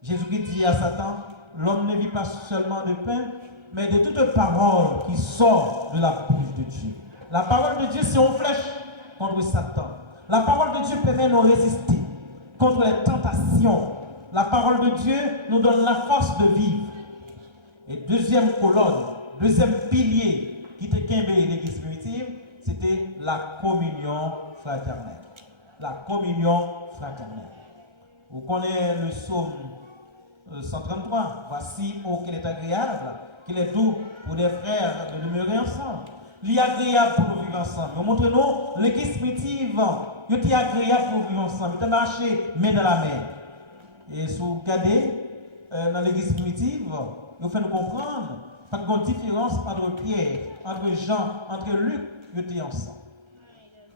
Jésus-Christ dit à Satan, l'homme ne vit pas seulement de pain, mais de toute parole qui sort de la bouche de Dieu. La parole de Dieu, c'est une flèche contre Satan. La parole de Dieu permet de nous résister contre les tentations. La parole de Dieu nous donne la force de vivre. Et deuxième colonne, deuxième pilier qui était l'église primitive, c'était la communion fraternelle. La communion fraternelle. Vous connaissez le psaume 133. Voici, oh, qu'il est agréable, qu'il est doux pour des frères de demeurer ensemble. Il est agréable pour nous vivre ensemble. Montrez-nous l'église primitive, il est agréable pour vivre ensemble. Il est marché main dans la main. Et si vous regardez dans l'église primitive, il faut nous comprendre pas de différence entre Pierre, entre Jean, entre Luc, ils étaient ensemble.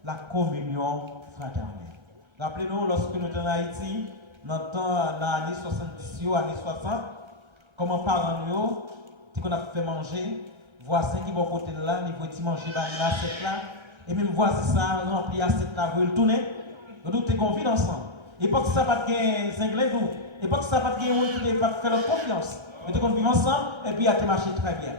La communion fraternelle. Rappelez-nous, lorsque nous étions en Haïti, dans les années 70, années 60, comment parents nous, qu'on a fait manger, voisin qui vont côté de là, ils vont manger dans l'assiette là, et même voisin ça rempli l'assiette là, vous le tourner, nous tous conviés ensemble. Et pas que ça pas de gain cinglé nous, et pas que ça pas de gain qui pas faire leur confiance. Nous devons vivre ensemble et puis à te marcher très bien.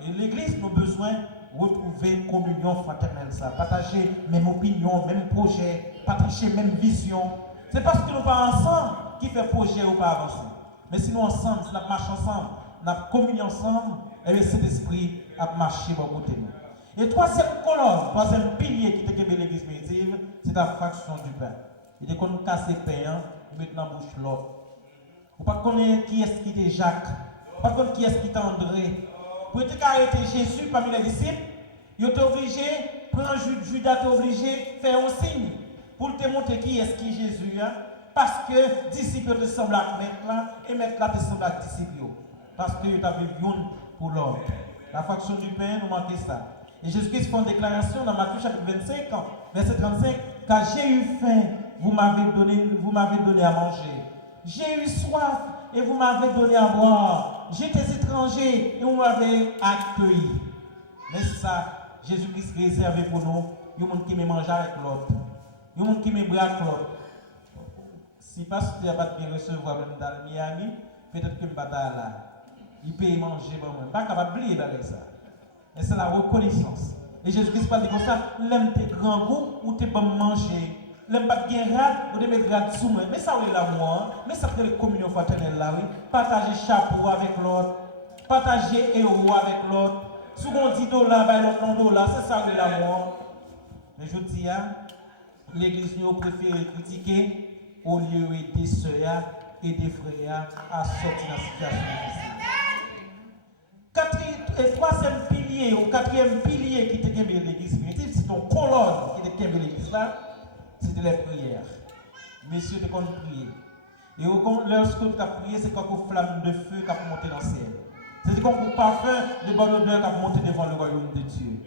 Et l'église nous a besoin de retrouver communion fraternelle, ça, partager même opinion, même projet, partager même vision. C'est parce que nous pas ensemble qui fait projet ou pas avancer. Mais si nous ensemble, si nous marchons ensemble, nous communions ensemble, et bien cet esprit a marché de côté nous. Et troisième colonne, troisième pilier qui était l'église primitive, c'est la fraction du pain. Il était qu'on nous casse le pain, nous mettons dans la bouche l'autre. Vous ne connaissez pas qui est-ce qui était Jacques, vous ne connaissez pas qui est-ce qui était André. Pour être arrêté Jésus parmi les disciples, il était obligé, prendre Judas était obligé de faire un signe pour te montrer qui est-ce qui est Jésus. Hein? Parce que disciples te semblent à maître là, et maître là te semble à disciples. Parce que tu avais une pour l'autre. La fraction du pain, nous manquons ça. Et Jésus-Christ fait une déclaration dans Matthieu chapitre 25, verset 35, car j'ai eu faim, vous m'avez donné à manger. J'ai eu soif et vous m'avez donné à boire. J'étais étranger et vous m'avez accueilli. Mais ça, Jésus-Christ réservé pour nous, il y a des gens qui me mangent avec l'autre. Il y a des gens qui me boivent avec l'autre. Si parce que tu n'as pas de bien recevoir même dans Miami, peut-être que je ne vais pas là. Il peut manger pour moi. Pas capable d'oublier avec ça. Et c'est la reconnaissance. Et Jésus-Christ parle comme ça, l'aime tes grands goûts ou tes bonnes manger. L'aime pas bien rad ou de mettre rad sous moi. Mais ça oui l'amour, mais ça fait la communion fraternelle là oui. Partager chapeau avec l'autre, partager héros avec l'autre. Si on dit $, ben l'autre non $, c'est ça oui l'amour. Mais je dis l'église nous préfère critiquer au lieu d'aider sœurs et des frères à sortir de la situation difficile. Troisième pilier ou quatrième pilier qui était l'église primitive, c'est ton colonne qui était l'église là, c'était les prières. Messieurs, tu comptes prier. Et lorsque tu as prié, c'est comme une flamme de feu qui a monté dans le ciel. C'est comme un parfum de bonne odeur qui a monté devant le royaume de Dieu.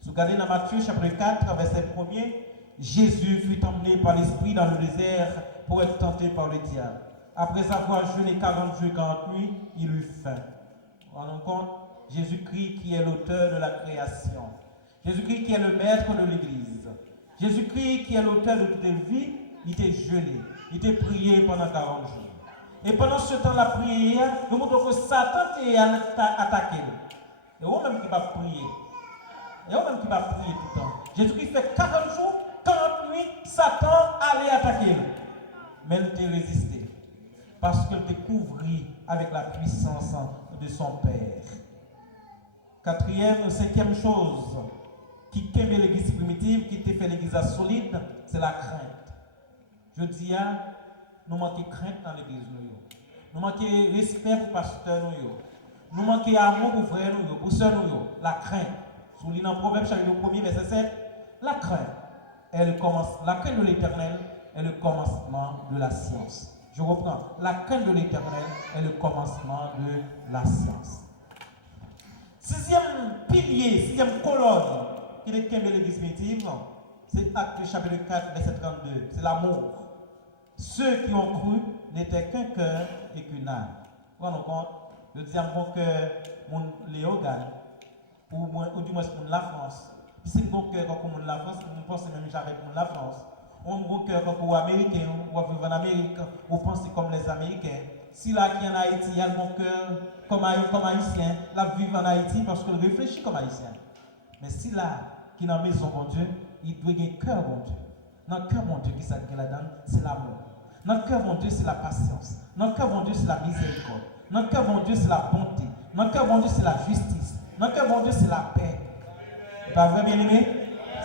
Si vous regardez dans Matthieu chapitre 4, verset 1er, Jésus fut emmené par l'Esprit dans le désert pour être tenté par le diable. Après avoir jeûné 40 jours et 40 nuits, il eut faim. Vous vous rendez compte? Jésus-Christ qui est l'auteur de la création. Jésus-Christ qui est le maître de l'Église. Jésus-Christ qui est l'auteur de toute vie, il était jeûné. Il était prié pendant 40 jours. Et pendant ce temps, la prière, nous montrons que Satan est attaqué. Et vous-même qui va prier. Et vous-même qui va prier tout le temps. Jésus-Christ fait 40 jours, 40 nuits, Satan allait attaquer. Mais il t'a résisté. Parce qu'il t'a couvert avec la puissance de son Père. Cinquième chose qui aimait l'église primitive, qui t'a fait l'église solide, c'est la crainte. Je dis, nous manquons de crainte dans l'église. Nous manquons de respect pour le pasteur. Nous manquons d'amour pour frères, pour sœurs. La crainte. Sous l'île dans Proverbe chapitre 1er, verset 7, la crainte, la crainte de l'éternel est le commencement de la science. Je reprends. La crainte de l'éternel est le commencement de la science. Sixième pilier, sixième colonne qui est l'église primitive, c'est Actes chapitre 4, verset 32. C'est l'amour. Ceux qui ont cru n'étaient qu'un cœur et qu'une âme. Vous vous rendez compte? Le deuxième bon cœur, mon Léogan. ou du moins pour la France. Si c'est bon cœur comme la France, on pense même jamais pour la France. On a un bon cœur comme les Américains, ou vivre en Amérique, ou penser comme les Américains. Si là qui en Haïti, il y a le bon cœur comme haïtien, là vivre en Haïti parce qu'il réfléchit comme haïtien. Mais si là qui est dans la maison bon Dieu, il doit avoir un cœur bon Dieu. Dans le cœur bon Dieu qui s'est là-dedans, c'est l'amour. Dans le cœur bon Dieu, c'est la patience. Dans le cœur bon Dieu, c'est la miséricorde. Dans le cœur bon Dieu, c'est la bonté. Dans le cœur bon Dieu, c'est la justice. Dans le cœur bon Dieu, c'est la paix. Pas vrai, bien aimé?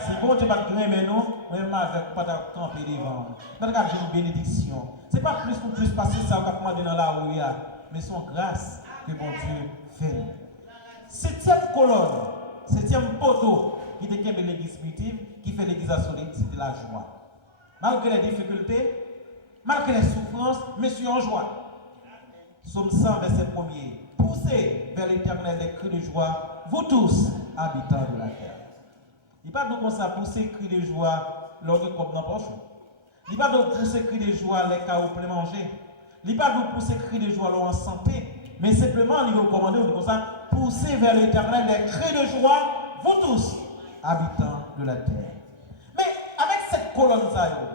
Si bon Dieu va te mais nous, même avec pas de camper devant. Pas de une bénédiction. C'est pas plus pour plus passer ça qu'on a demandé dans la rue, mais son grâce que bon Dieu fait. Septième colonne, septième poteau qui déclare l'église primitive, qui fait l'église solide, c'est de la joie. Malgré les difficultés, malgré les souffrances, monsieur en joie. Psaume 100, verset 1er. Poussez vers l'éternel les cris de joie, vous tous, habitants de la terre. Il n'y a pas de ça pousser cris de joie lors de comme dans poche. Il n'y a pas de pousser cris de joie les cas où plein manger. Il n'y a pas de pousser cris de joie lors en santé. Mais simplement, il veut commander comme ça, poussez vers l'éternel les cris de joie, vous tous, habitants de la terre. Mais avec cette colonne,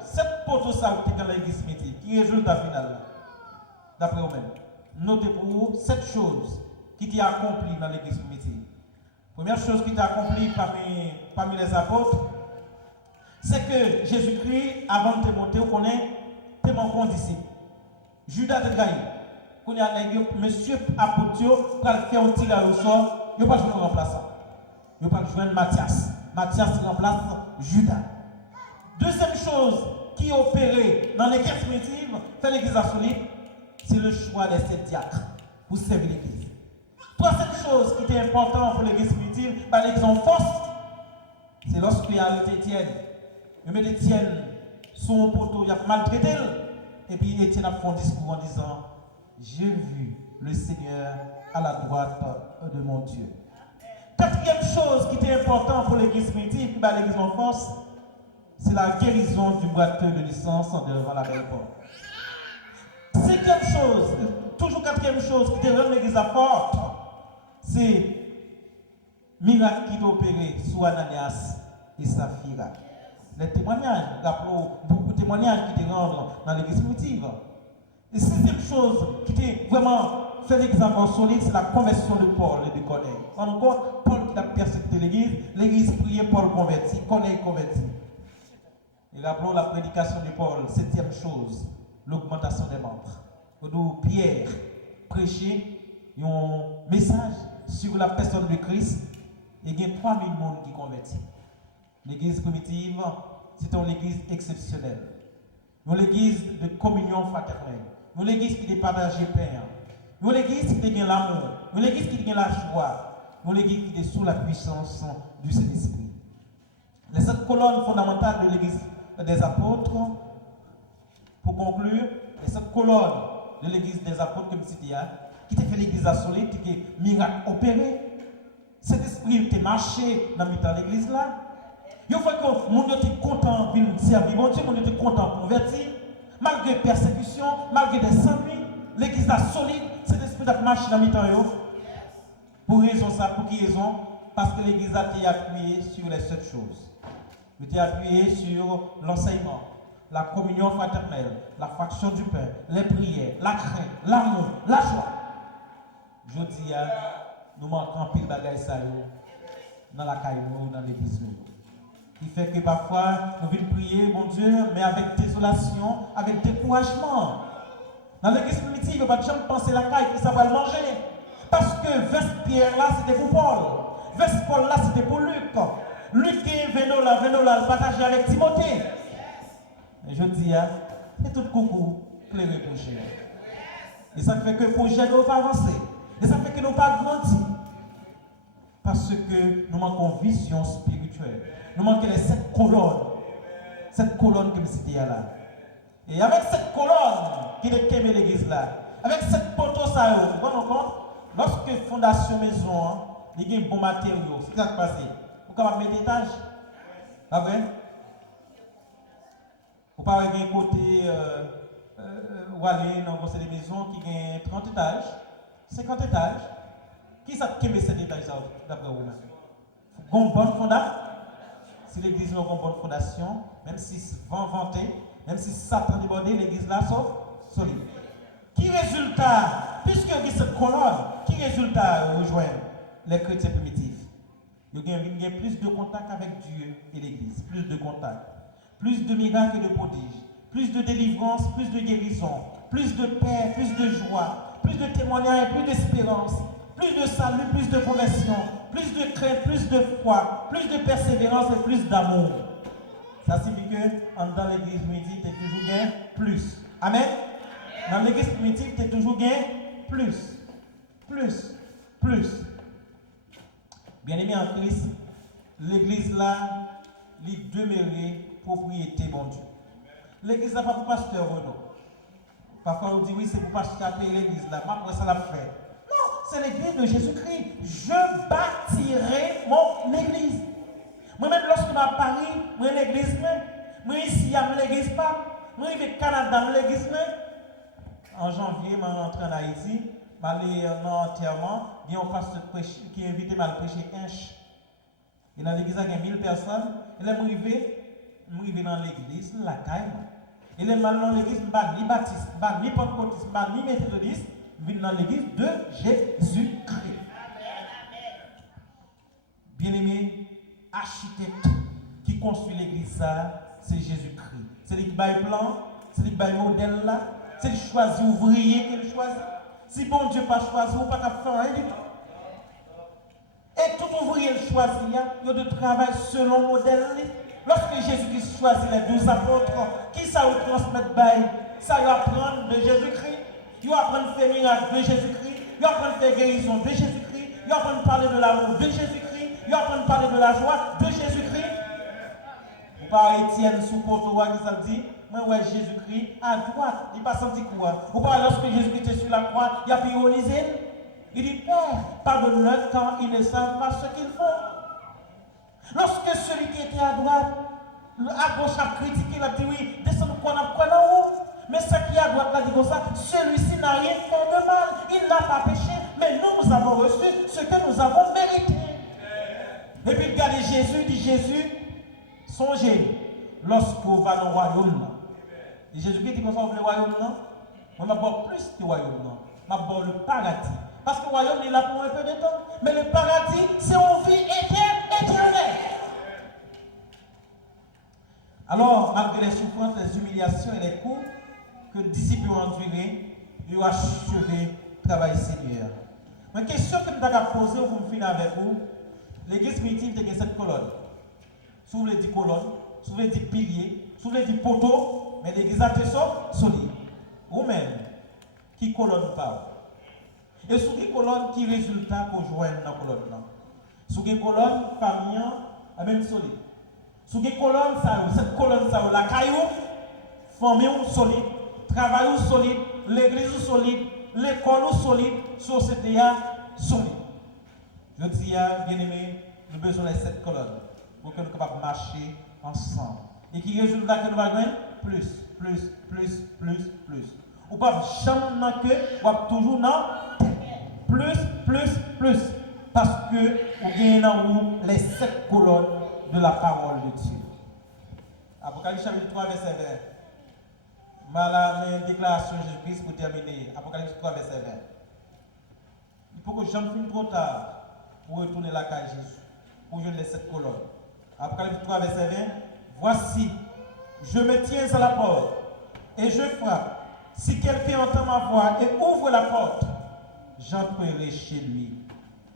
cette poteau ça dans l'église primitive, qui résultat final, d'après vous-même, notez pour vous 7 choses qui t'y accompli dans l'église primitive. Première chose qui t'a accompli parmi les apôtres, c'est que Jésus-Christ, avant de te monter, on connaît, t'es mon disciple. Judas te trahi. Qu'on a monsieur apôtre, pour faire un tir au sort, il ne va pas jouer un remplaçant. Il ne va pas jouer Matthias. Matthias remplace Judas. Deuxième chose qui opérait dans l'église primitive, fait l'église solide, c'est le choix des 7 diacres pour servir l'église. Troisième chose qui était importante pour l'église primitive, par l'exemple force, c'est lorsqu'il y a arrêté Étienne. Il met Étienne sur un poteau, il a maltraité, et puis Étienne a fait un discours en disant, j'ai vu le Seigneur à la droite de mon Dieu. Quatrième chose qui était importante pour l'église primitive, par l'église en force, c'est la guérison du boiteux de licence devant la belle porte. Cinquième chose, toujours quatrième chose qui te rend l'église à forte, c'est miracle qui est opéré sur Ananias et Saphira. Les témoignages, beaucoup de témoignages qui te rendent dans l'église primitive. Et sixième chose qui te vraiment fait l'examen solide, c'est la conversion de Paul et de Corneille. Encore, Paul qui a persécuté l'église priait Paul converti, Corneille converti. Et rappelons la prédication de Paul, septième chose, l'augmentation des membres. Où Pierre prêchait un message sur la personne de Christ et il y a 3000 personnes qui convertissent. L'église primitive, c'est une église exceptionnelle. Une église de communion fraternelle. Une église qui partage le pain. Une église qui a l'amour. Une église qui a la joie. Une église qui est sous la puissance du Saint-Esprit. Les 7 colonnes fondamentales de l'église des apôtres, pour conclure, les 7 colonnes de l'église des apôtres, comme c'était, qui t'a fait l'église solide, qui est miracle opéré. Cet esprit qui marché dans de l'église là. Il faut que le monde était content de servir mon Dieu, le monde était content de convertir. Malgré persécution, malgré des ennuis, l'église là solide, cet esprit qui marché dans de Pour raison ça, pour qui raison? Parce que l'église a été appuyée sur les 7 choses. Il était appuyé sur l'enseignement, la communion fraternelle, la fraction du pain, les prières, la crainte, l'amour, la joie. Je dis, nous manquons pile bagaille ça dans la caille, dans l'église. Qui fait que parfois, nous venons prier, mon Dieu, mais avec désolation, avec découragement. Dans l'église primitive, il ne faut pas jamais penser la caille qui ça va le manger. Parce que veste Pierre là, c'était pour Paul. Veste Paul là, c'était pour Luc. Luc qui est venu là, le partager avec Timothée. Et je dis, c'est tout coucou, clairé pour Dieu. Et ça fait que le projet ne va pas avancer. Et ça fait que nous ne pas grandir. Parce que nous manquons vision spirituelle. Nous manquons les 7 colonnes. 7 colonnes que je dis là. Et avec cette colonne qui est quémé l'église là, avec cette poteau ça, vous comprenez compte? Lorsque fondation maison, il y a un bon matériau, c'est ça qui passe. Vous pouvez mettre étage. Pas vrai? Vous pouvez avoir un côté où aller dans des maisons qui ont 30 étages, 50 étages. Qui ça qui met cet étage d'après vous-même? une bonne fondation. Si l'église n'a pas une bonne fondation, même si vent vanté, même si Satan débordé, l'église là sauf solide. Qui résultat, puisque il y a cette colonne, qui résultat rejoindre les chrétiens primitifs? Il y a plus de contact avec Dieu et l'église, plus de contact, plus de miracles et de prodiges, plus de délivrance, plus de guérison, plus de paix, plus de joie, plus de témoignages, plus d'espérance, plus de salut, plus de progression, plus de crainte, plus de foi, plus de persévérance et plus d'amour. Ça signifie que dans l'église primitive, tu es toujours gain plus. Amen. Dans l'église primitive, tu es toujours gain plus. Plus. Bien-aimé en Christ, l'église là, il demeurait propriété bon Dieu. L'église là, pas pour pasteur Renaud. Parfois on dit oui, c'est pour pasteur payer l'église là. Moi, après ça l'a fait. Non, c'est l'église de Jésus-Christ. Je bâtirai mon église. Moi-même, lorsque je suis à Paris, je suis l'église même. Moi ici, je suis l'église pas. Moi, je suis au Canada, je suis l'église même. En janvier, je suis rentré en Haïti. Je suis allé dans l'enterrement. Il y a un pasteur qui a invité à prêcher Inch. Et dans l'église, il y a 1000 personnes. Et là, je suis arrivé dans l'église, la caille. Et là, dans l'église, je ne suis pas ni baptiste, ni pentecôtiste, ni méthodiste. Je suis dans l'église de Jésus-Christ. Bien-aimé, architecte qui construit l'église, c'est Jésus-Christ. C'est lui qui bat le plan, c'est lui qui bat le modèle là, c'est lui qui choisit ouvrier qu'il choisit. Si bon Dieu pas choisi, ou pas faire rien du tout. Et tout ouvrier choisi, il y a de travail selon le modèle. Lorsque Jésus-Christ choisit les 12 apôtres, qui ça vous transmettre bail? Ça va apprendre de Jésus-Christ. Il va apprendre à faire miracle de Jésus-Christ. Il va apprendre à faire guérison de Jésus-Christ. Il va apprendre à parler de l'amour de Jésus-Christ. Il va apprendre à parler de la joie de Jésus-Christ. Vous parlez Étienne sous Porto qui ça dit, moi ouais Jésus-Christ à droite, il pas senti quoi. Vous parlez lorsque Jésus-Christ était sur la croix, il a pu ironiser. Il dit, Père, pardonne-leur quand ils ne savent pas ce qu'ils font. Lorsque celui qui était à droite, à gauche a critiqué, il a dit oui, descends qu'on a quoi en haut. Mais ce qui est à droite, là, dit comme ça, celui-ci n'a rien fait de mal, il n'a pas péché, mais nous avons reçu ce que nous avons mérité. Et puis regardez Jésus, il dit Jésus, songez, lorsqu'on va dans le royaume. Et Jésus-Christ dit comme ça, vous voulez le royaume, non? On va boire plus que le royaume, non? On va boire le paradis. Parce que le royaume est là pour un peu de temps. Mais le paradis, c'est une vie éternelle. Alors, malgré les souffrances, les humiliations et les coups que les disciples ont endurés, ils ont achevé le travail Seigneur. Une question que je vais poser pour me finir avec vous. L'église primitive a 7 colonnes. Si vous voulez dire colonnes, si vous voulez dire piliers, si vous voulez dire poteaux, mais l'église a été solide. Vous-même, qui colonne pas? Et sous les colonnes qui résultat qu'on joigne dans la colonne. Sous les colonnes, famille, même solide. Sous les colonnes, cette colonne, ça, la caillou, famille solide, travail solide, l'église solide, l'école solide, société solide. Je dis, bien aimé, nous avons besoin de 7 colonnes pour que nous puissions marcher ensemble. Et qui résultat que nous allons gagner? Plus. Ou pas jamais que, ou toujours non. Plus. Parce que vous gagnez dans vous les 7 colonnes de la parole de Dieu. Apocalypse chapitre 3, verset 20. Une déclaration de Jésus-Christ pour terminer. Apocalypse 3, verset 20. Il faut que j'en finisse trop tard pour retourner la caille Jésus. Pour jouer les 7 colonnes. Apocalypse 3, verset 20. Voici, je me tiens à la porte et je frappe. Si quelqu'un entend ma voix et ouvre la porte, j'entrerai chez lui.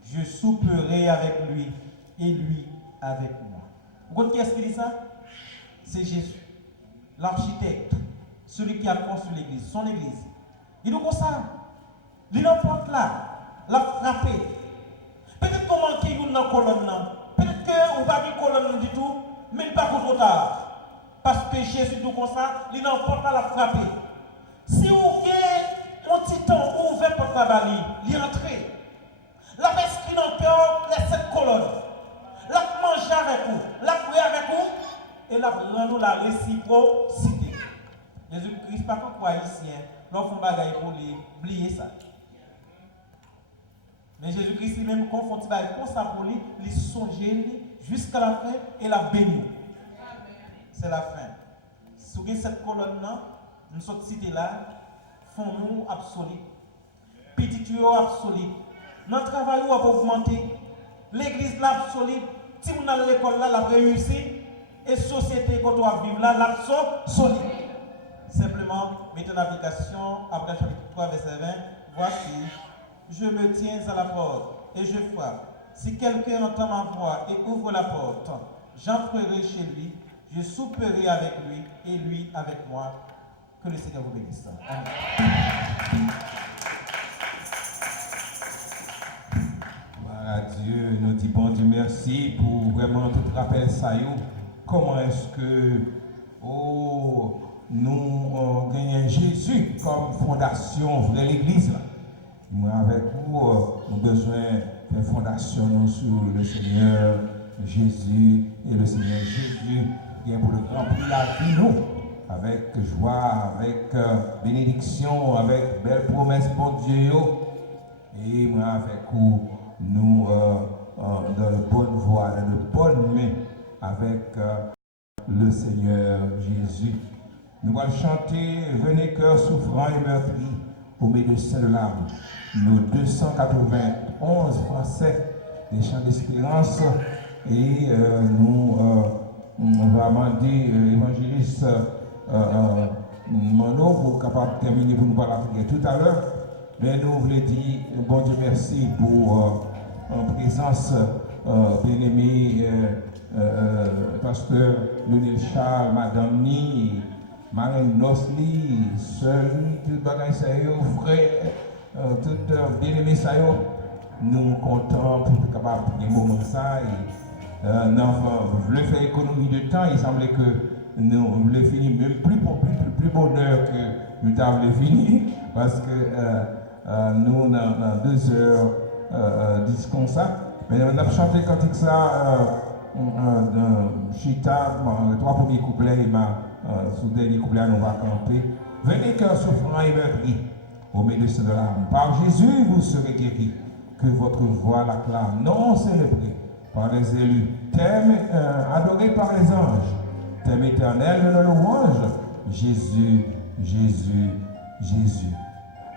Je souperai avec lui et lui avec moi. Vous comprenez qui est-ce qui dit ça? C'est Jésus, l'architecte, celui qui a construit l'église, son église. Il nous comme ça. Il n'importe là, l'a frappé. Peut-être qu'on manque une colonne. Peut-être qu'on va une colonne du tout, mais pas trop tard. Parce que Jésus nous comme ça, il n'importe là, l'a frappé. Si vous avez un petit temps où vous pour travailler, il est entré. La inscrit dans le cœur les 7 colonnes. La manger avec vous, la prier avec vous, et la rendre la réciprocité. Jésus-Christ, pas qu'on croit ici, l'on fait un bagage pour oublier ça. Mais Jésus-Christ lui-même confronté comme ça pour lui, il songeait jusqu'à la fin et la béni. C'est la fin. Si vous avez cette colonne-là, nous sommes cités là, font nous absolu. Petit tuyau absolu. Notre travail a augmenté. L'église l'a absolu. Si vous avez l'école là, la réussi. Et la société qu'on doit vivre là, l'a solide. Simplement, mettez en application, après chapitre 3, verset 20. Voici, je me tiens à la porte et je frappe. Si quelqu'un entend ma voix et ouvre la porte, j'entrerai chez lui, je souperai avec lui et lui avec moi. Que le Seigneur vous bénisse. Amen. Voilà, Dieu, nous dit bon Dieu merci pour vraiment tout rappel ça. Comment est-ce que nous gagnons Jésus comme fondation de l'Église là. Moi avec vous, nous avons besoin de fondation sur le Seigneur Jésus et le Seigneur Jésus qui est pour le remplir la vie nous avec joie, avec bénédiction, avec belle promesse pour Dieu. Et moi avec vous, nous dans la bonne voie, dans la bonne main avec le Seigneur Jésus. Nous allons chanter Venez cœur souffrant et meurtri au médecin de l'âme. Nos 291 français des chants d'espérance et nous va demander évangéliste Mano pour capable de terminer pour nous parler tout à l'heure. Mais nous voulons dire bon Dieu merci pour la présence bien-aimé pasteur Lionel Charles, Madame Ni, Marine Nosli, Sœur, tout bagage ça frère, tout bien-aimé ça nous contents pour être capable de moment ça et nous voulons faire économie de temps. Il semblait que nous voulons finir même plus bonheur que nous avons fini parce que nous dans 2 heures 10 comme ça. Mais on a chanté cantique ça Chita, les 3 premiers couplets, sous le dernier couplet, on va camper. Venez cœur souffrant et meurtri au médecin de l'âme. Par Jésus, vous serez guéris. Que votre voix l'acclame, non célébrée par les élus, thème adoré par les anges, thème éternel de la louange. Jésus, Jésus, Jésus.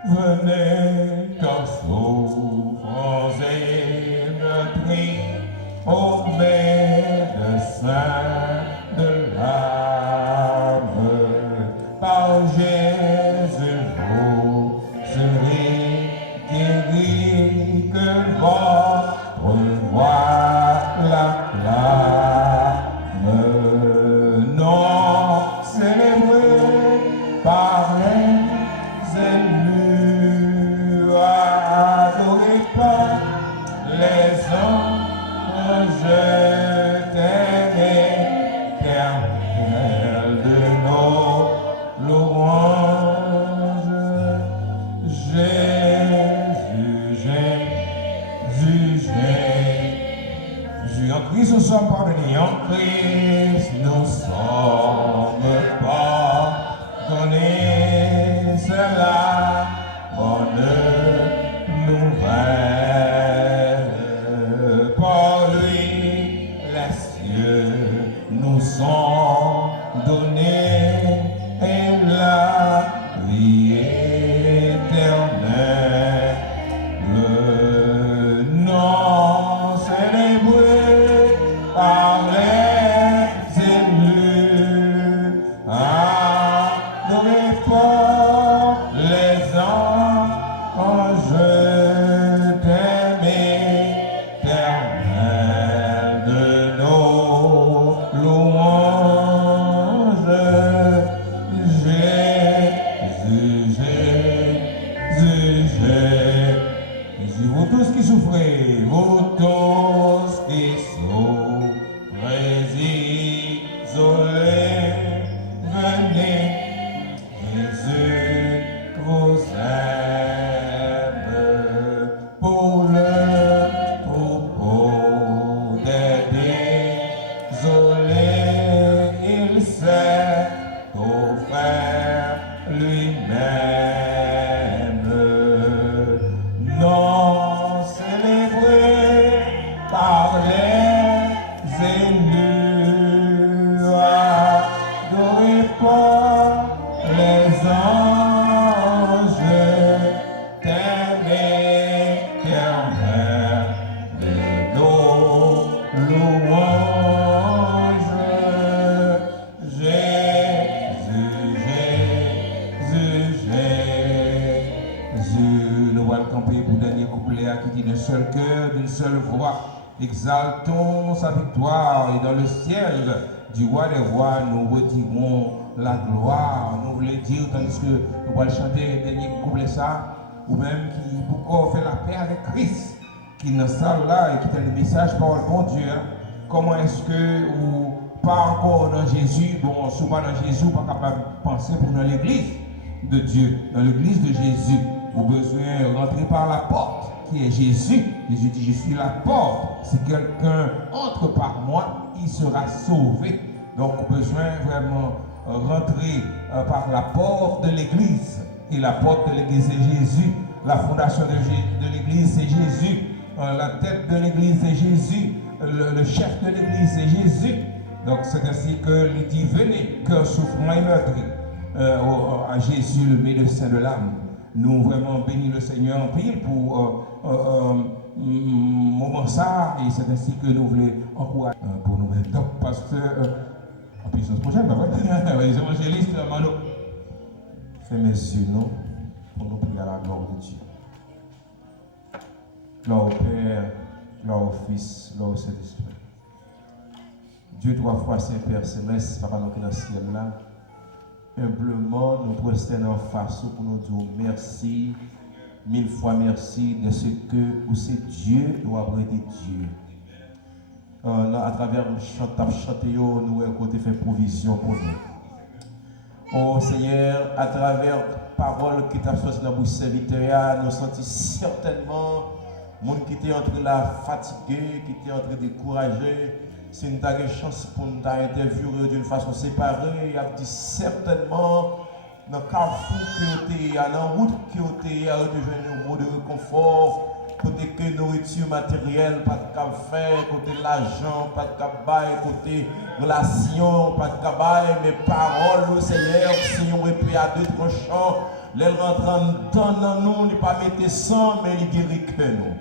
Venez cœur souffrant et meurtri au médecin de l'âme, par Jésus vous serez guéris, que votre voix l'acclame, non célébré par les élus, adoré par les anges. Je t'aime, éternel de nos louanges. Jésus, Jésus, Jésus. En Christ nous sommes pardonnés, en Christ nous sommes pardonnés. C'est la bonne nouvelle. Nous sont donnés et la vie éternelle. Le nom célébré par les élus, adoré par les anges, t'aime éternel de nos louanges. Jésus. Nous allons camper pour le dernier couplet qui dit d'un seul cœur, d'une seule voix. Exaltons sa victoire et dans le ciel du roi des rois, nous retirons la gloire. Nous voulons dire, tandis que nous allons chanter le dernier couplet ça, ou même qui pourquoi fait la paix avec Christ, qui est dans cette salle là et qui donne le message par le bon Dieu. Comment est-ce que, ou pas encore dans Jésus, bon, si pas dans Jésus, pas capable de penser pour dans l'église de Dieu, dans l'église de Jésus, vous avez besoin de rentrer par la porte qui est Jésus. Jésus dit, je suis la porte. Si quelqu'un entre par moi, il sera sauvé. Donc, vous avez besoin vraiment rentrer par la porte de l'église. Et la porte de l'église, c'est Jésus. La fondation de l'église, c'est Jésus. La tête de l'église, c'est Jésus. Le chef de l'église, c'est Jésus. Donc, c'est ainsi que il dit, venez, cœur souffrant et meurtri, à Jésus, le médecin de l'âme. Nous vraiment bénissons le Seigneur en pile pour moment ça, et c'est ainsi que nous voulons encourager pour nous-mêmes. Donc, pasteur, en puissance prochaine, les évangélistes, Mano. Fais mes yeux, non, pour nous prier à la gloire de Dieu. Gloire au Père, gloire au Fils, gloire au Saint-Esprit. Dieu trois fois Saint-Père Céleste, Papa nous qui est dans le ciel là, humblement nous prosternons en face pour nous dire merci, mille fois merci de ce que vous c'est Dieu, nous avons été Dieu. Là, à travers le chanter, nous avons fait provision pour nous. Oh Seigneur, à travers la parole qui t'a sorti dans le serviteur, nous sentons certainement monde qui était entre la fatigué, qui était entre découragé. Si nous avons une chance pour nous interviewer d'une façon séparée, il y a dit certainement dans le carrefour qui était, dans la route qui était, à un mot de réconfort, côté que nourriture matérielle, pas de café, côté l'argent, pas de cabaye, côté relation, pas de cabaye, mais paroles, Seigneur, si on épée à deux tranchants, les rentrant dans nous, ne pas mettre sang, mais les guérir que nous.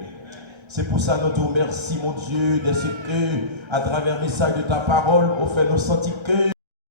C'est pour ça que nous te remercions, mon Dieu, de ce que, à travers le message de ta parole, on fait nous sentir que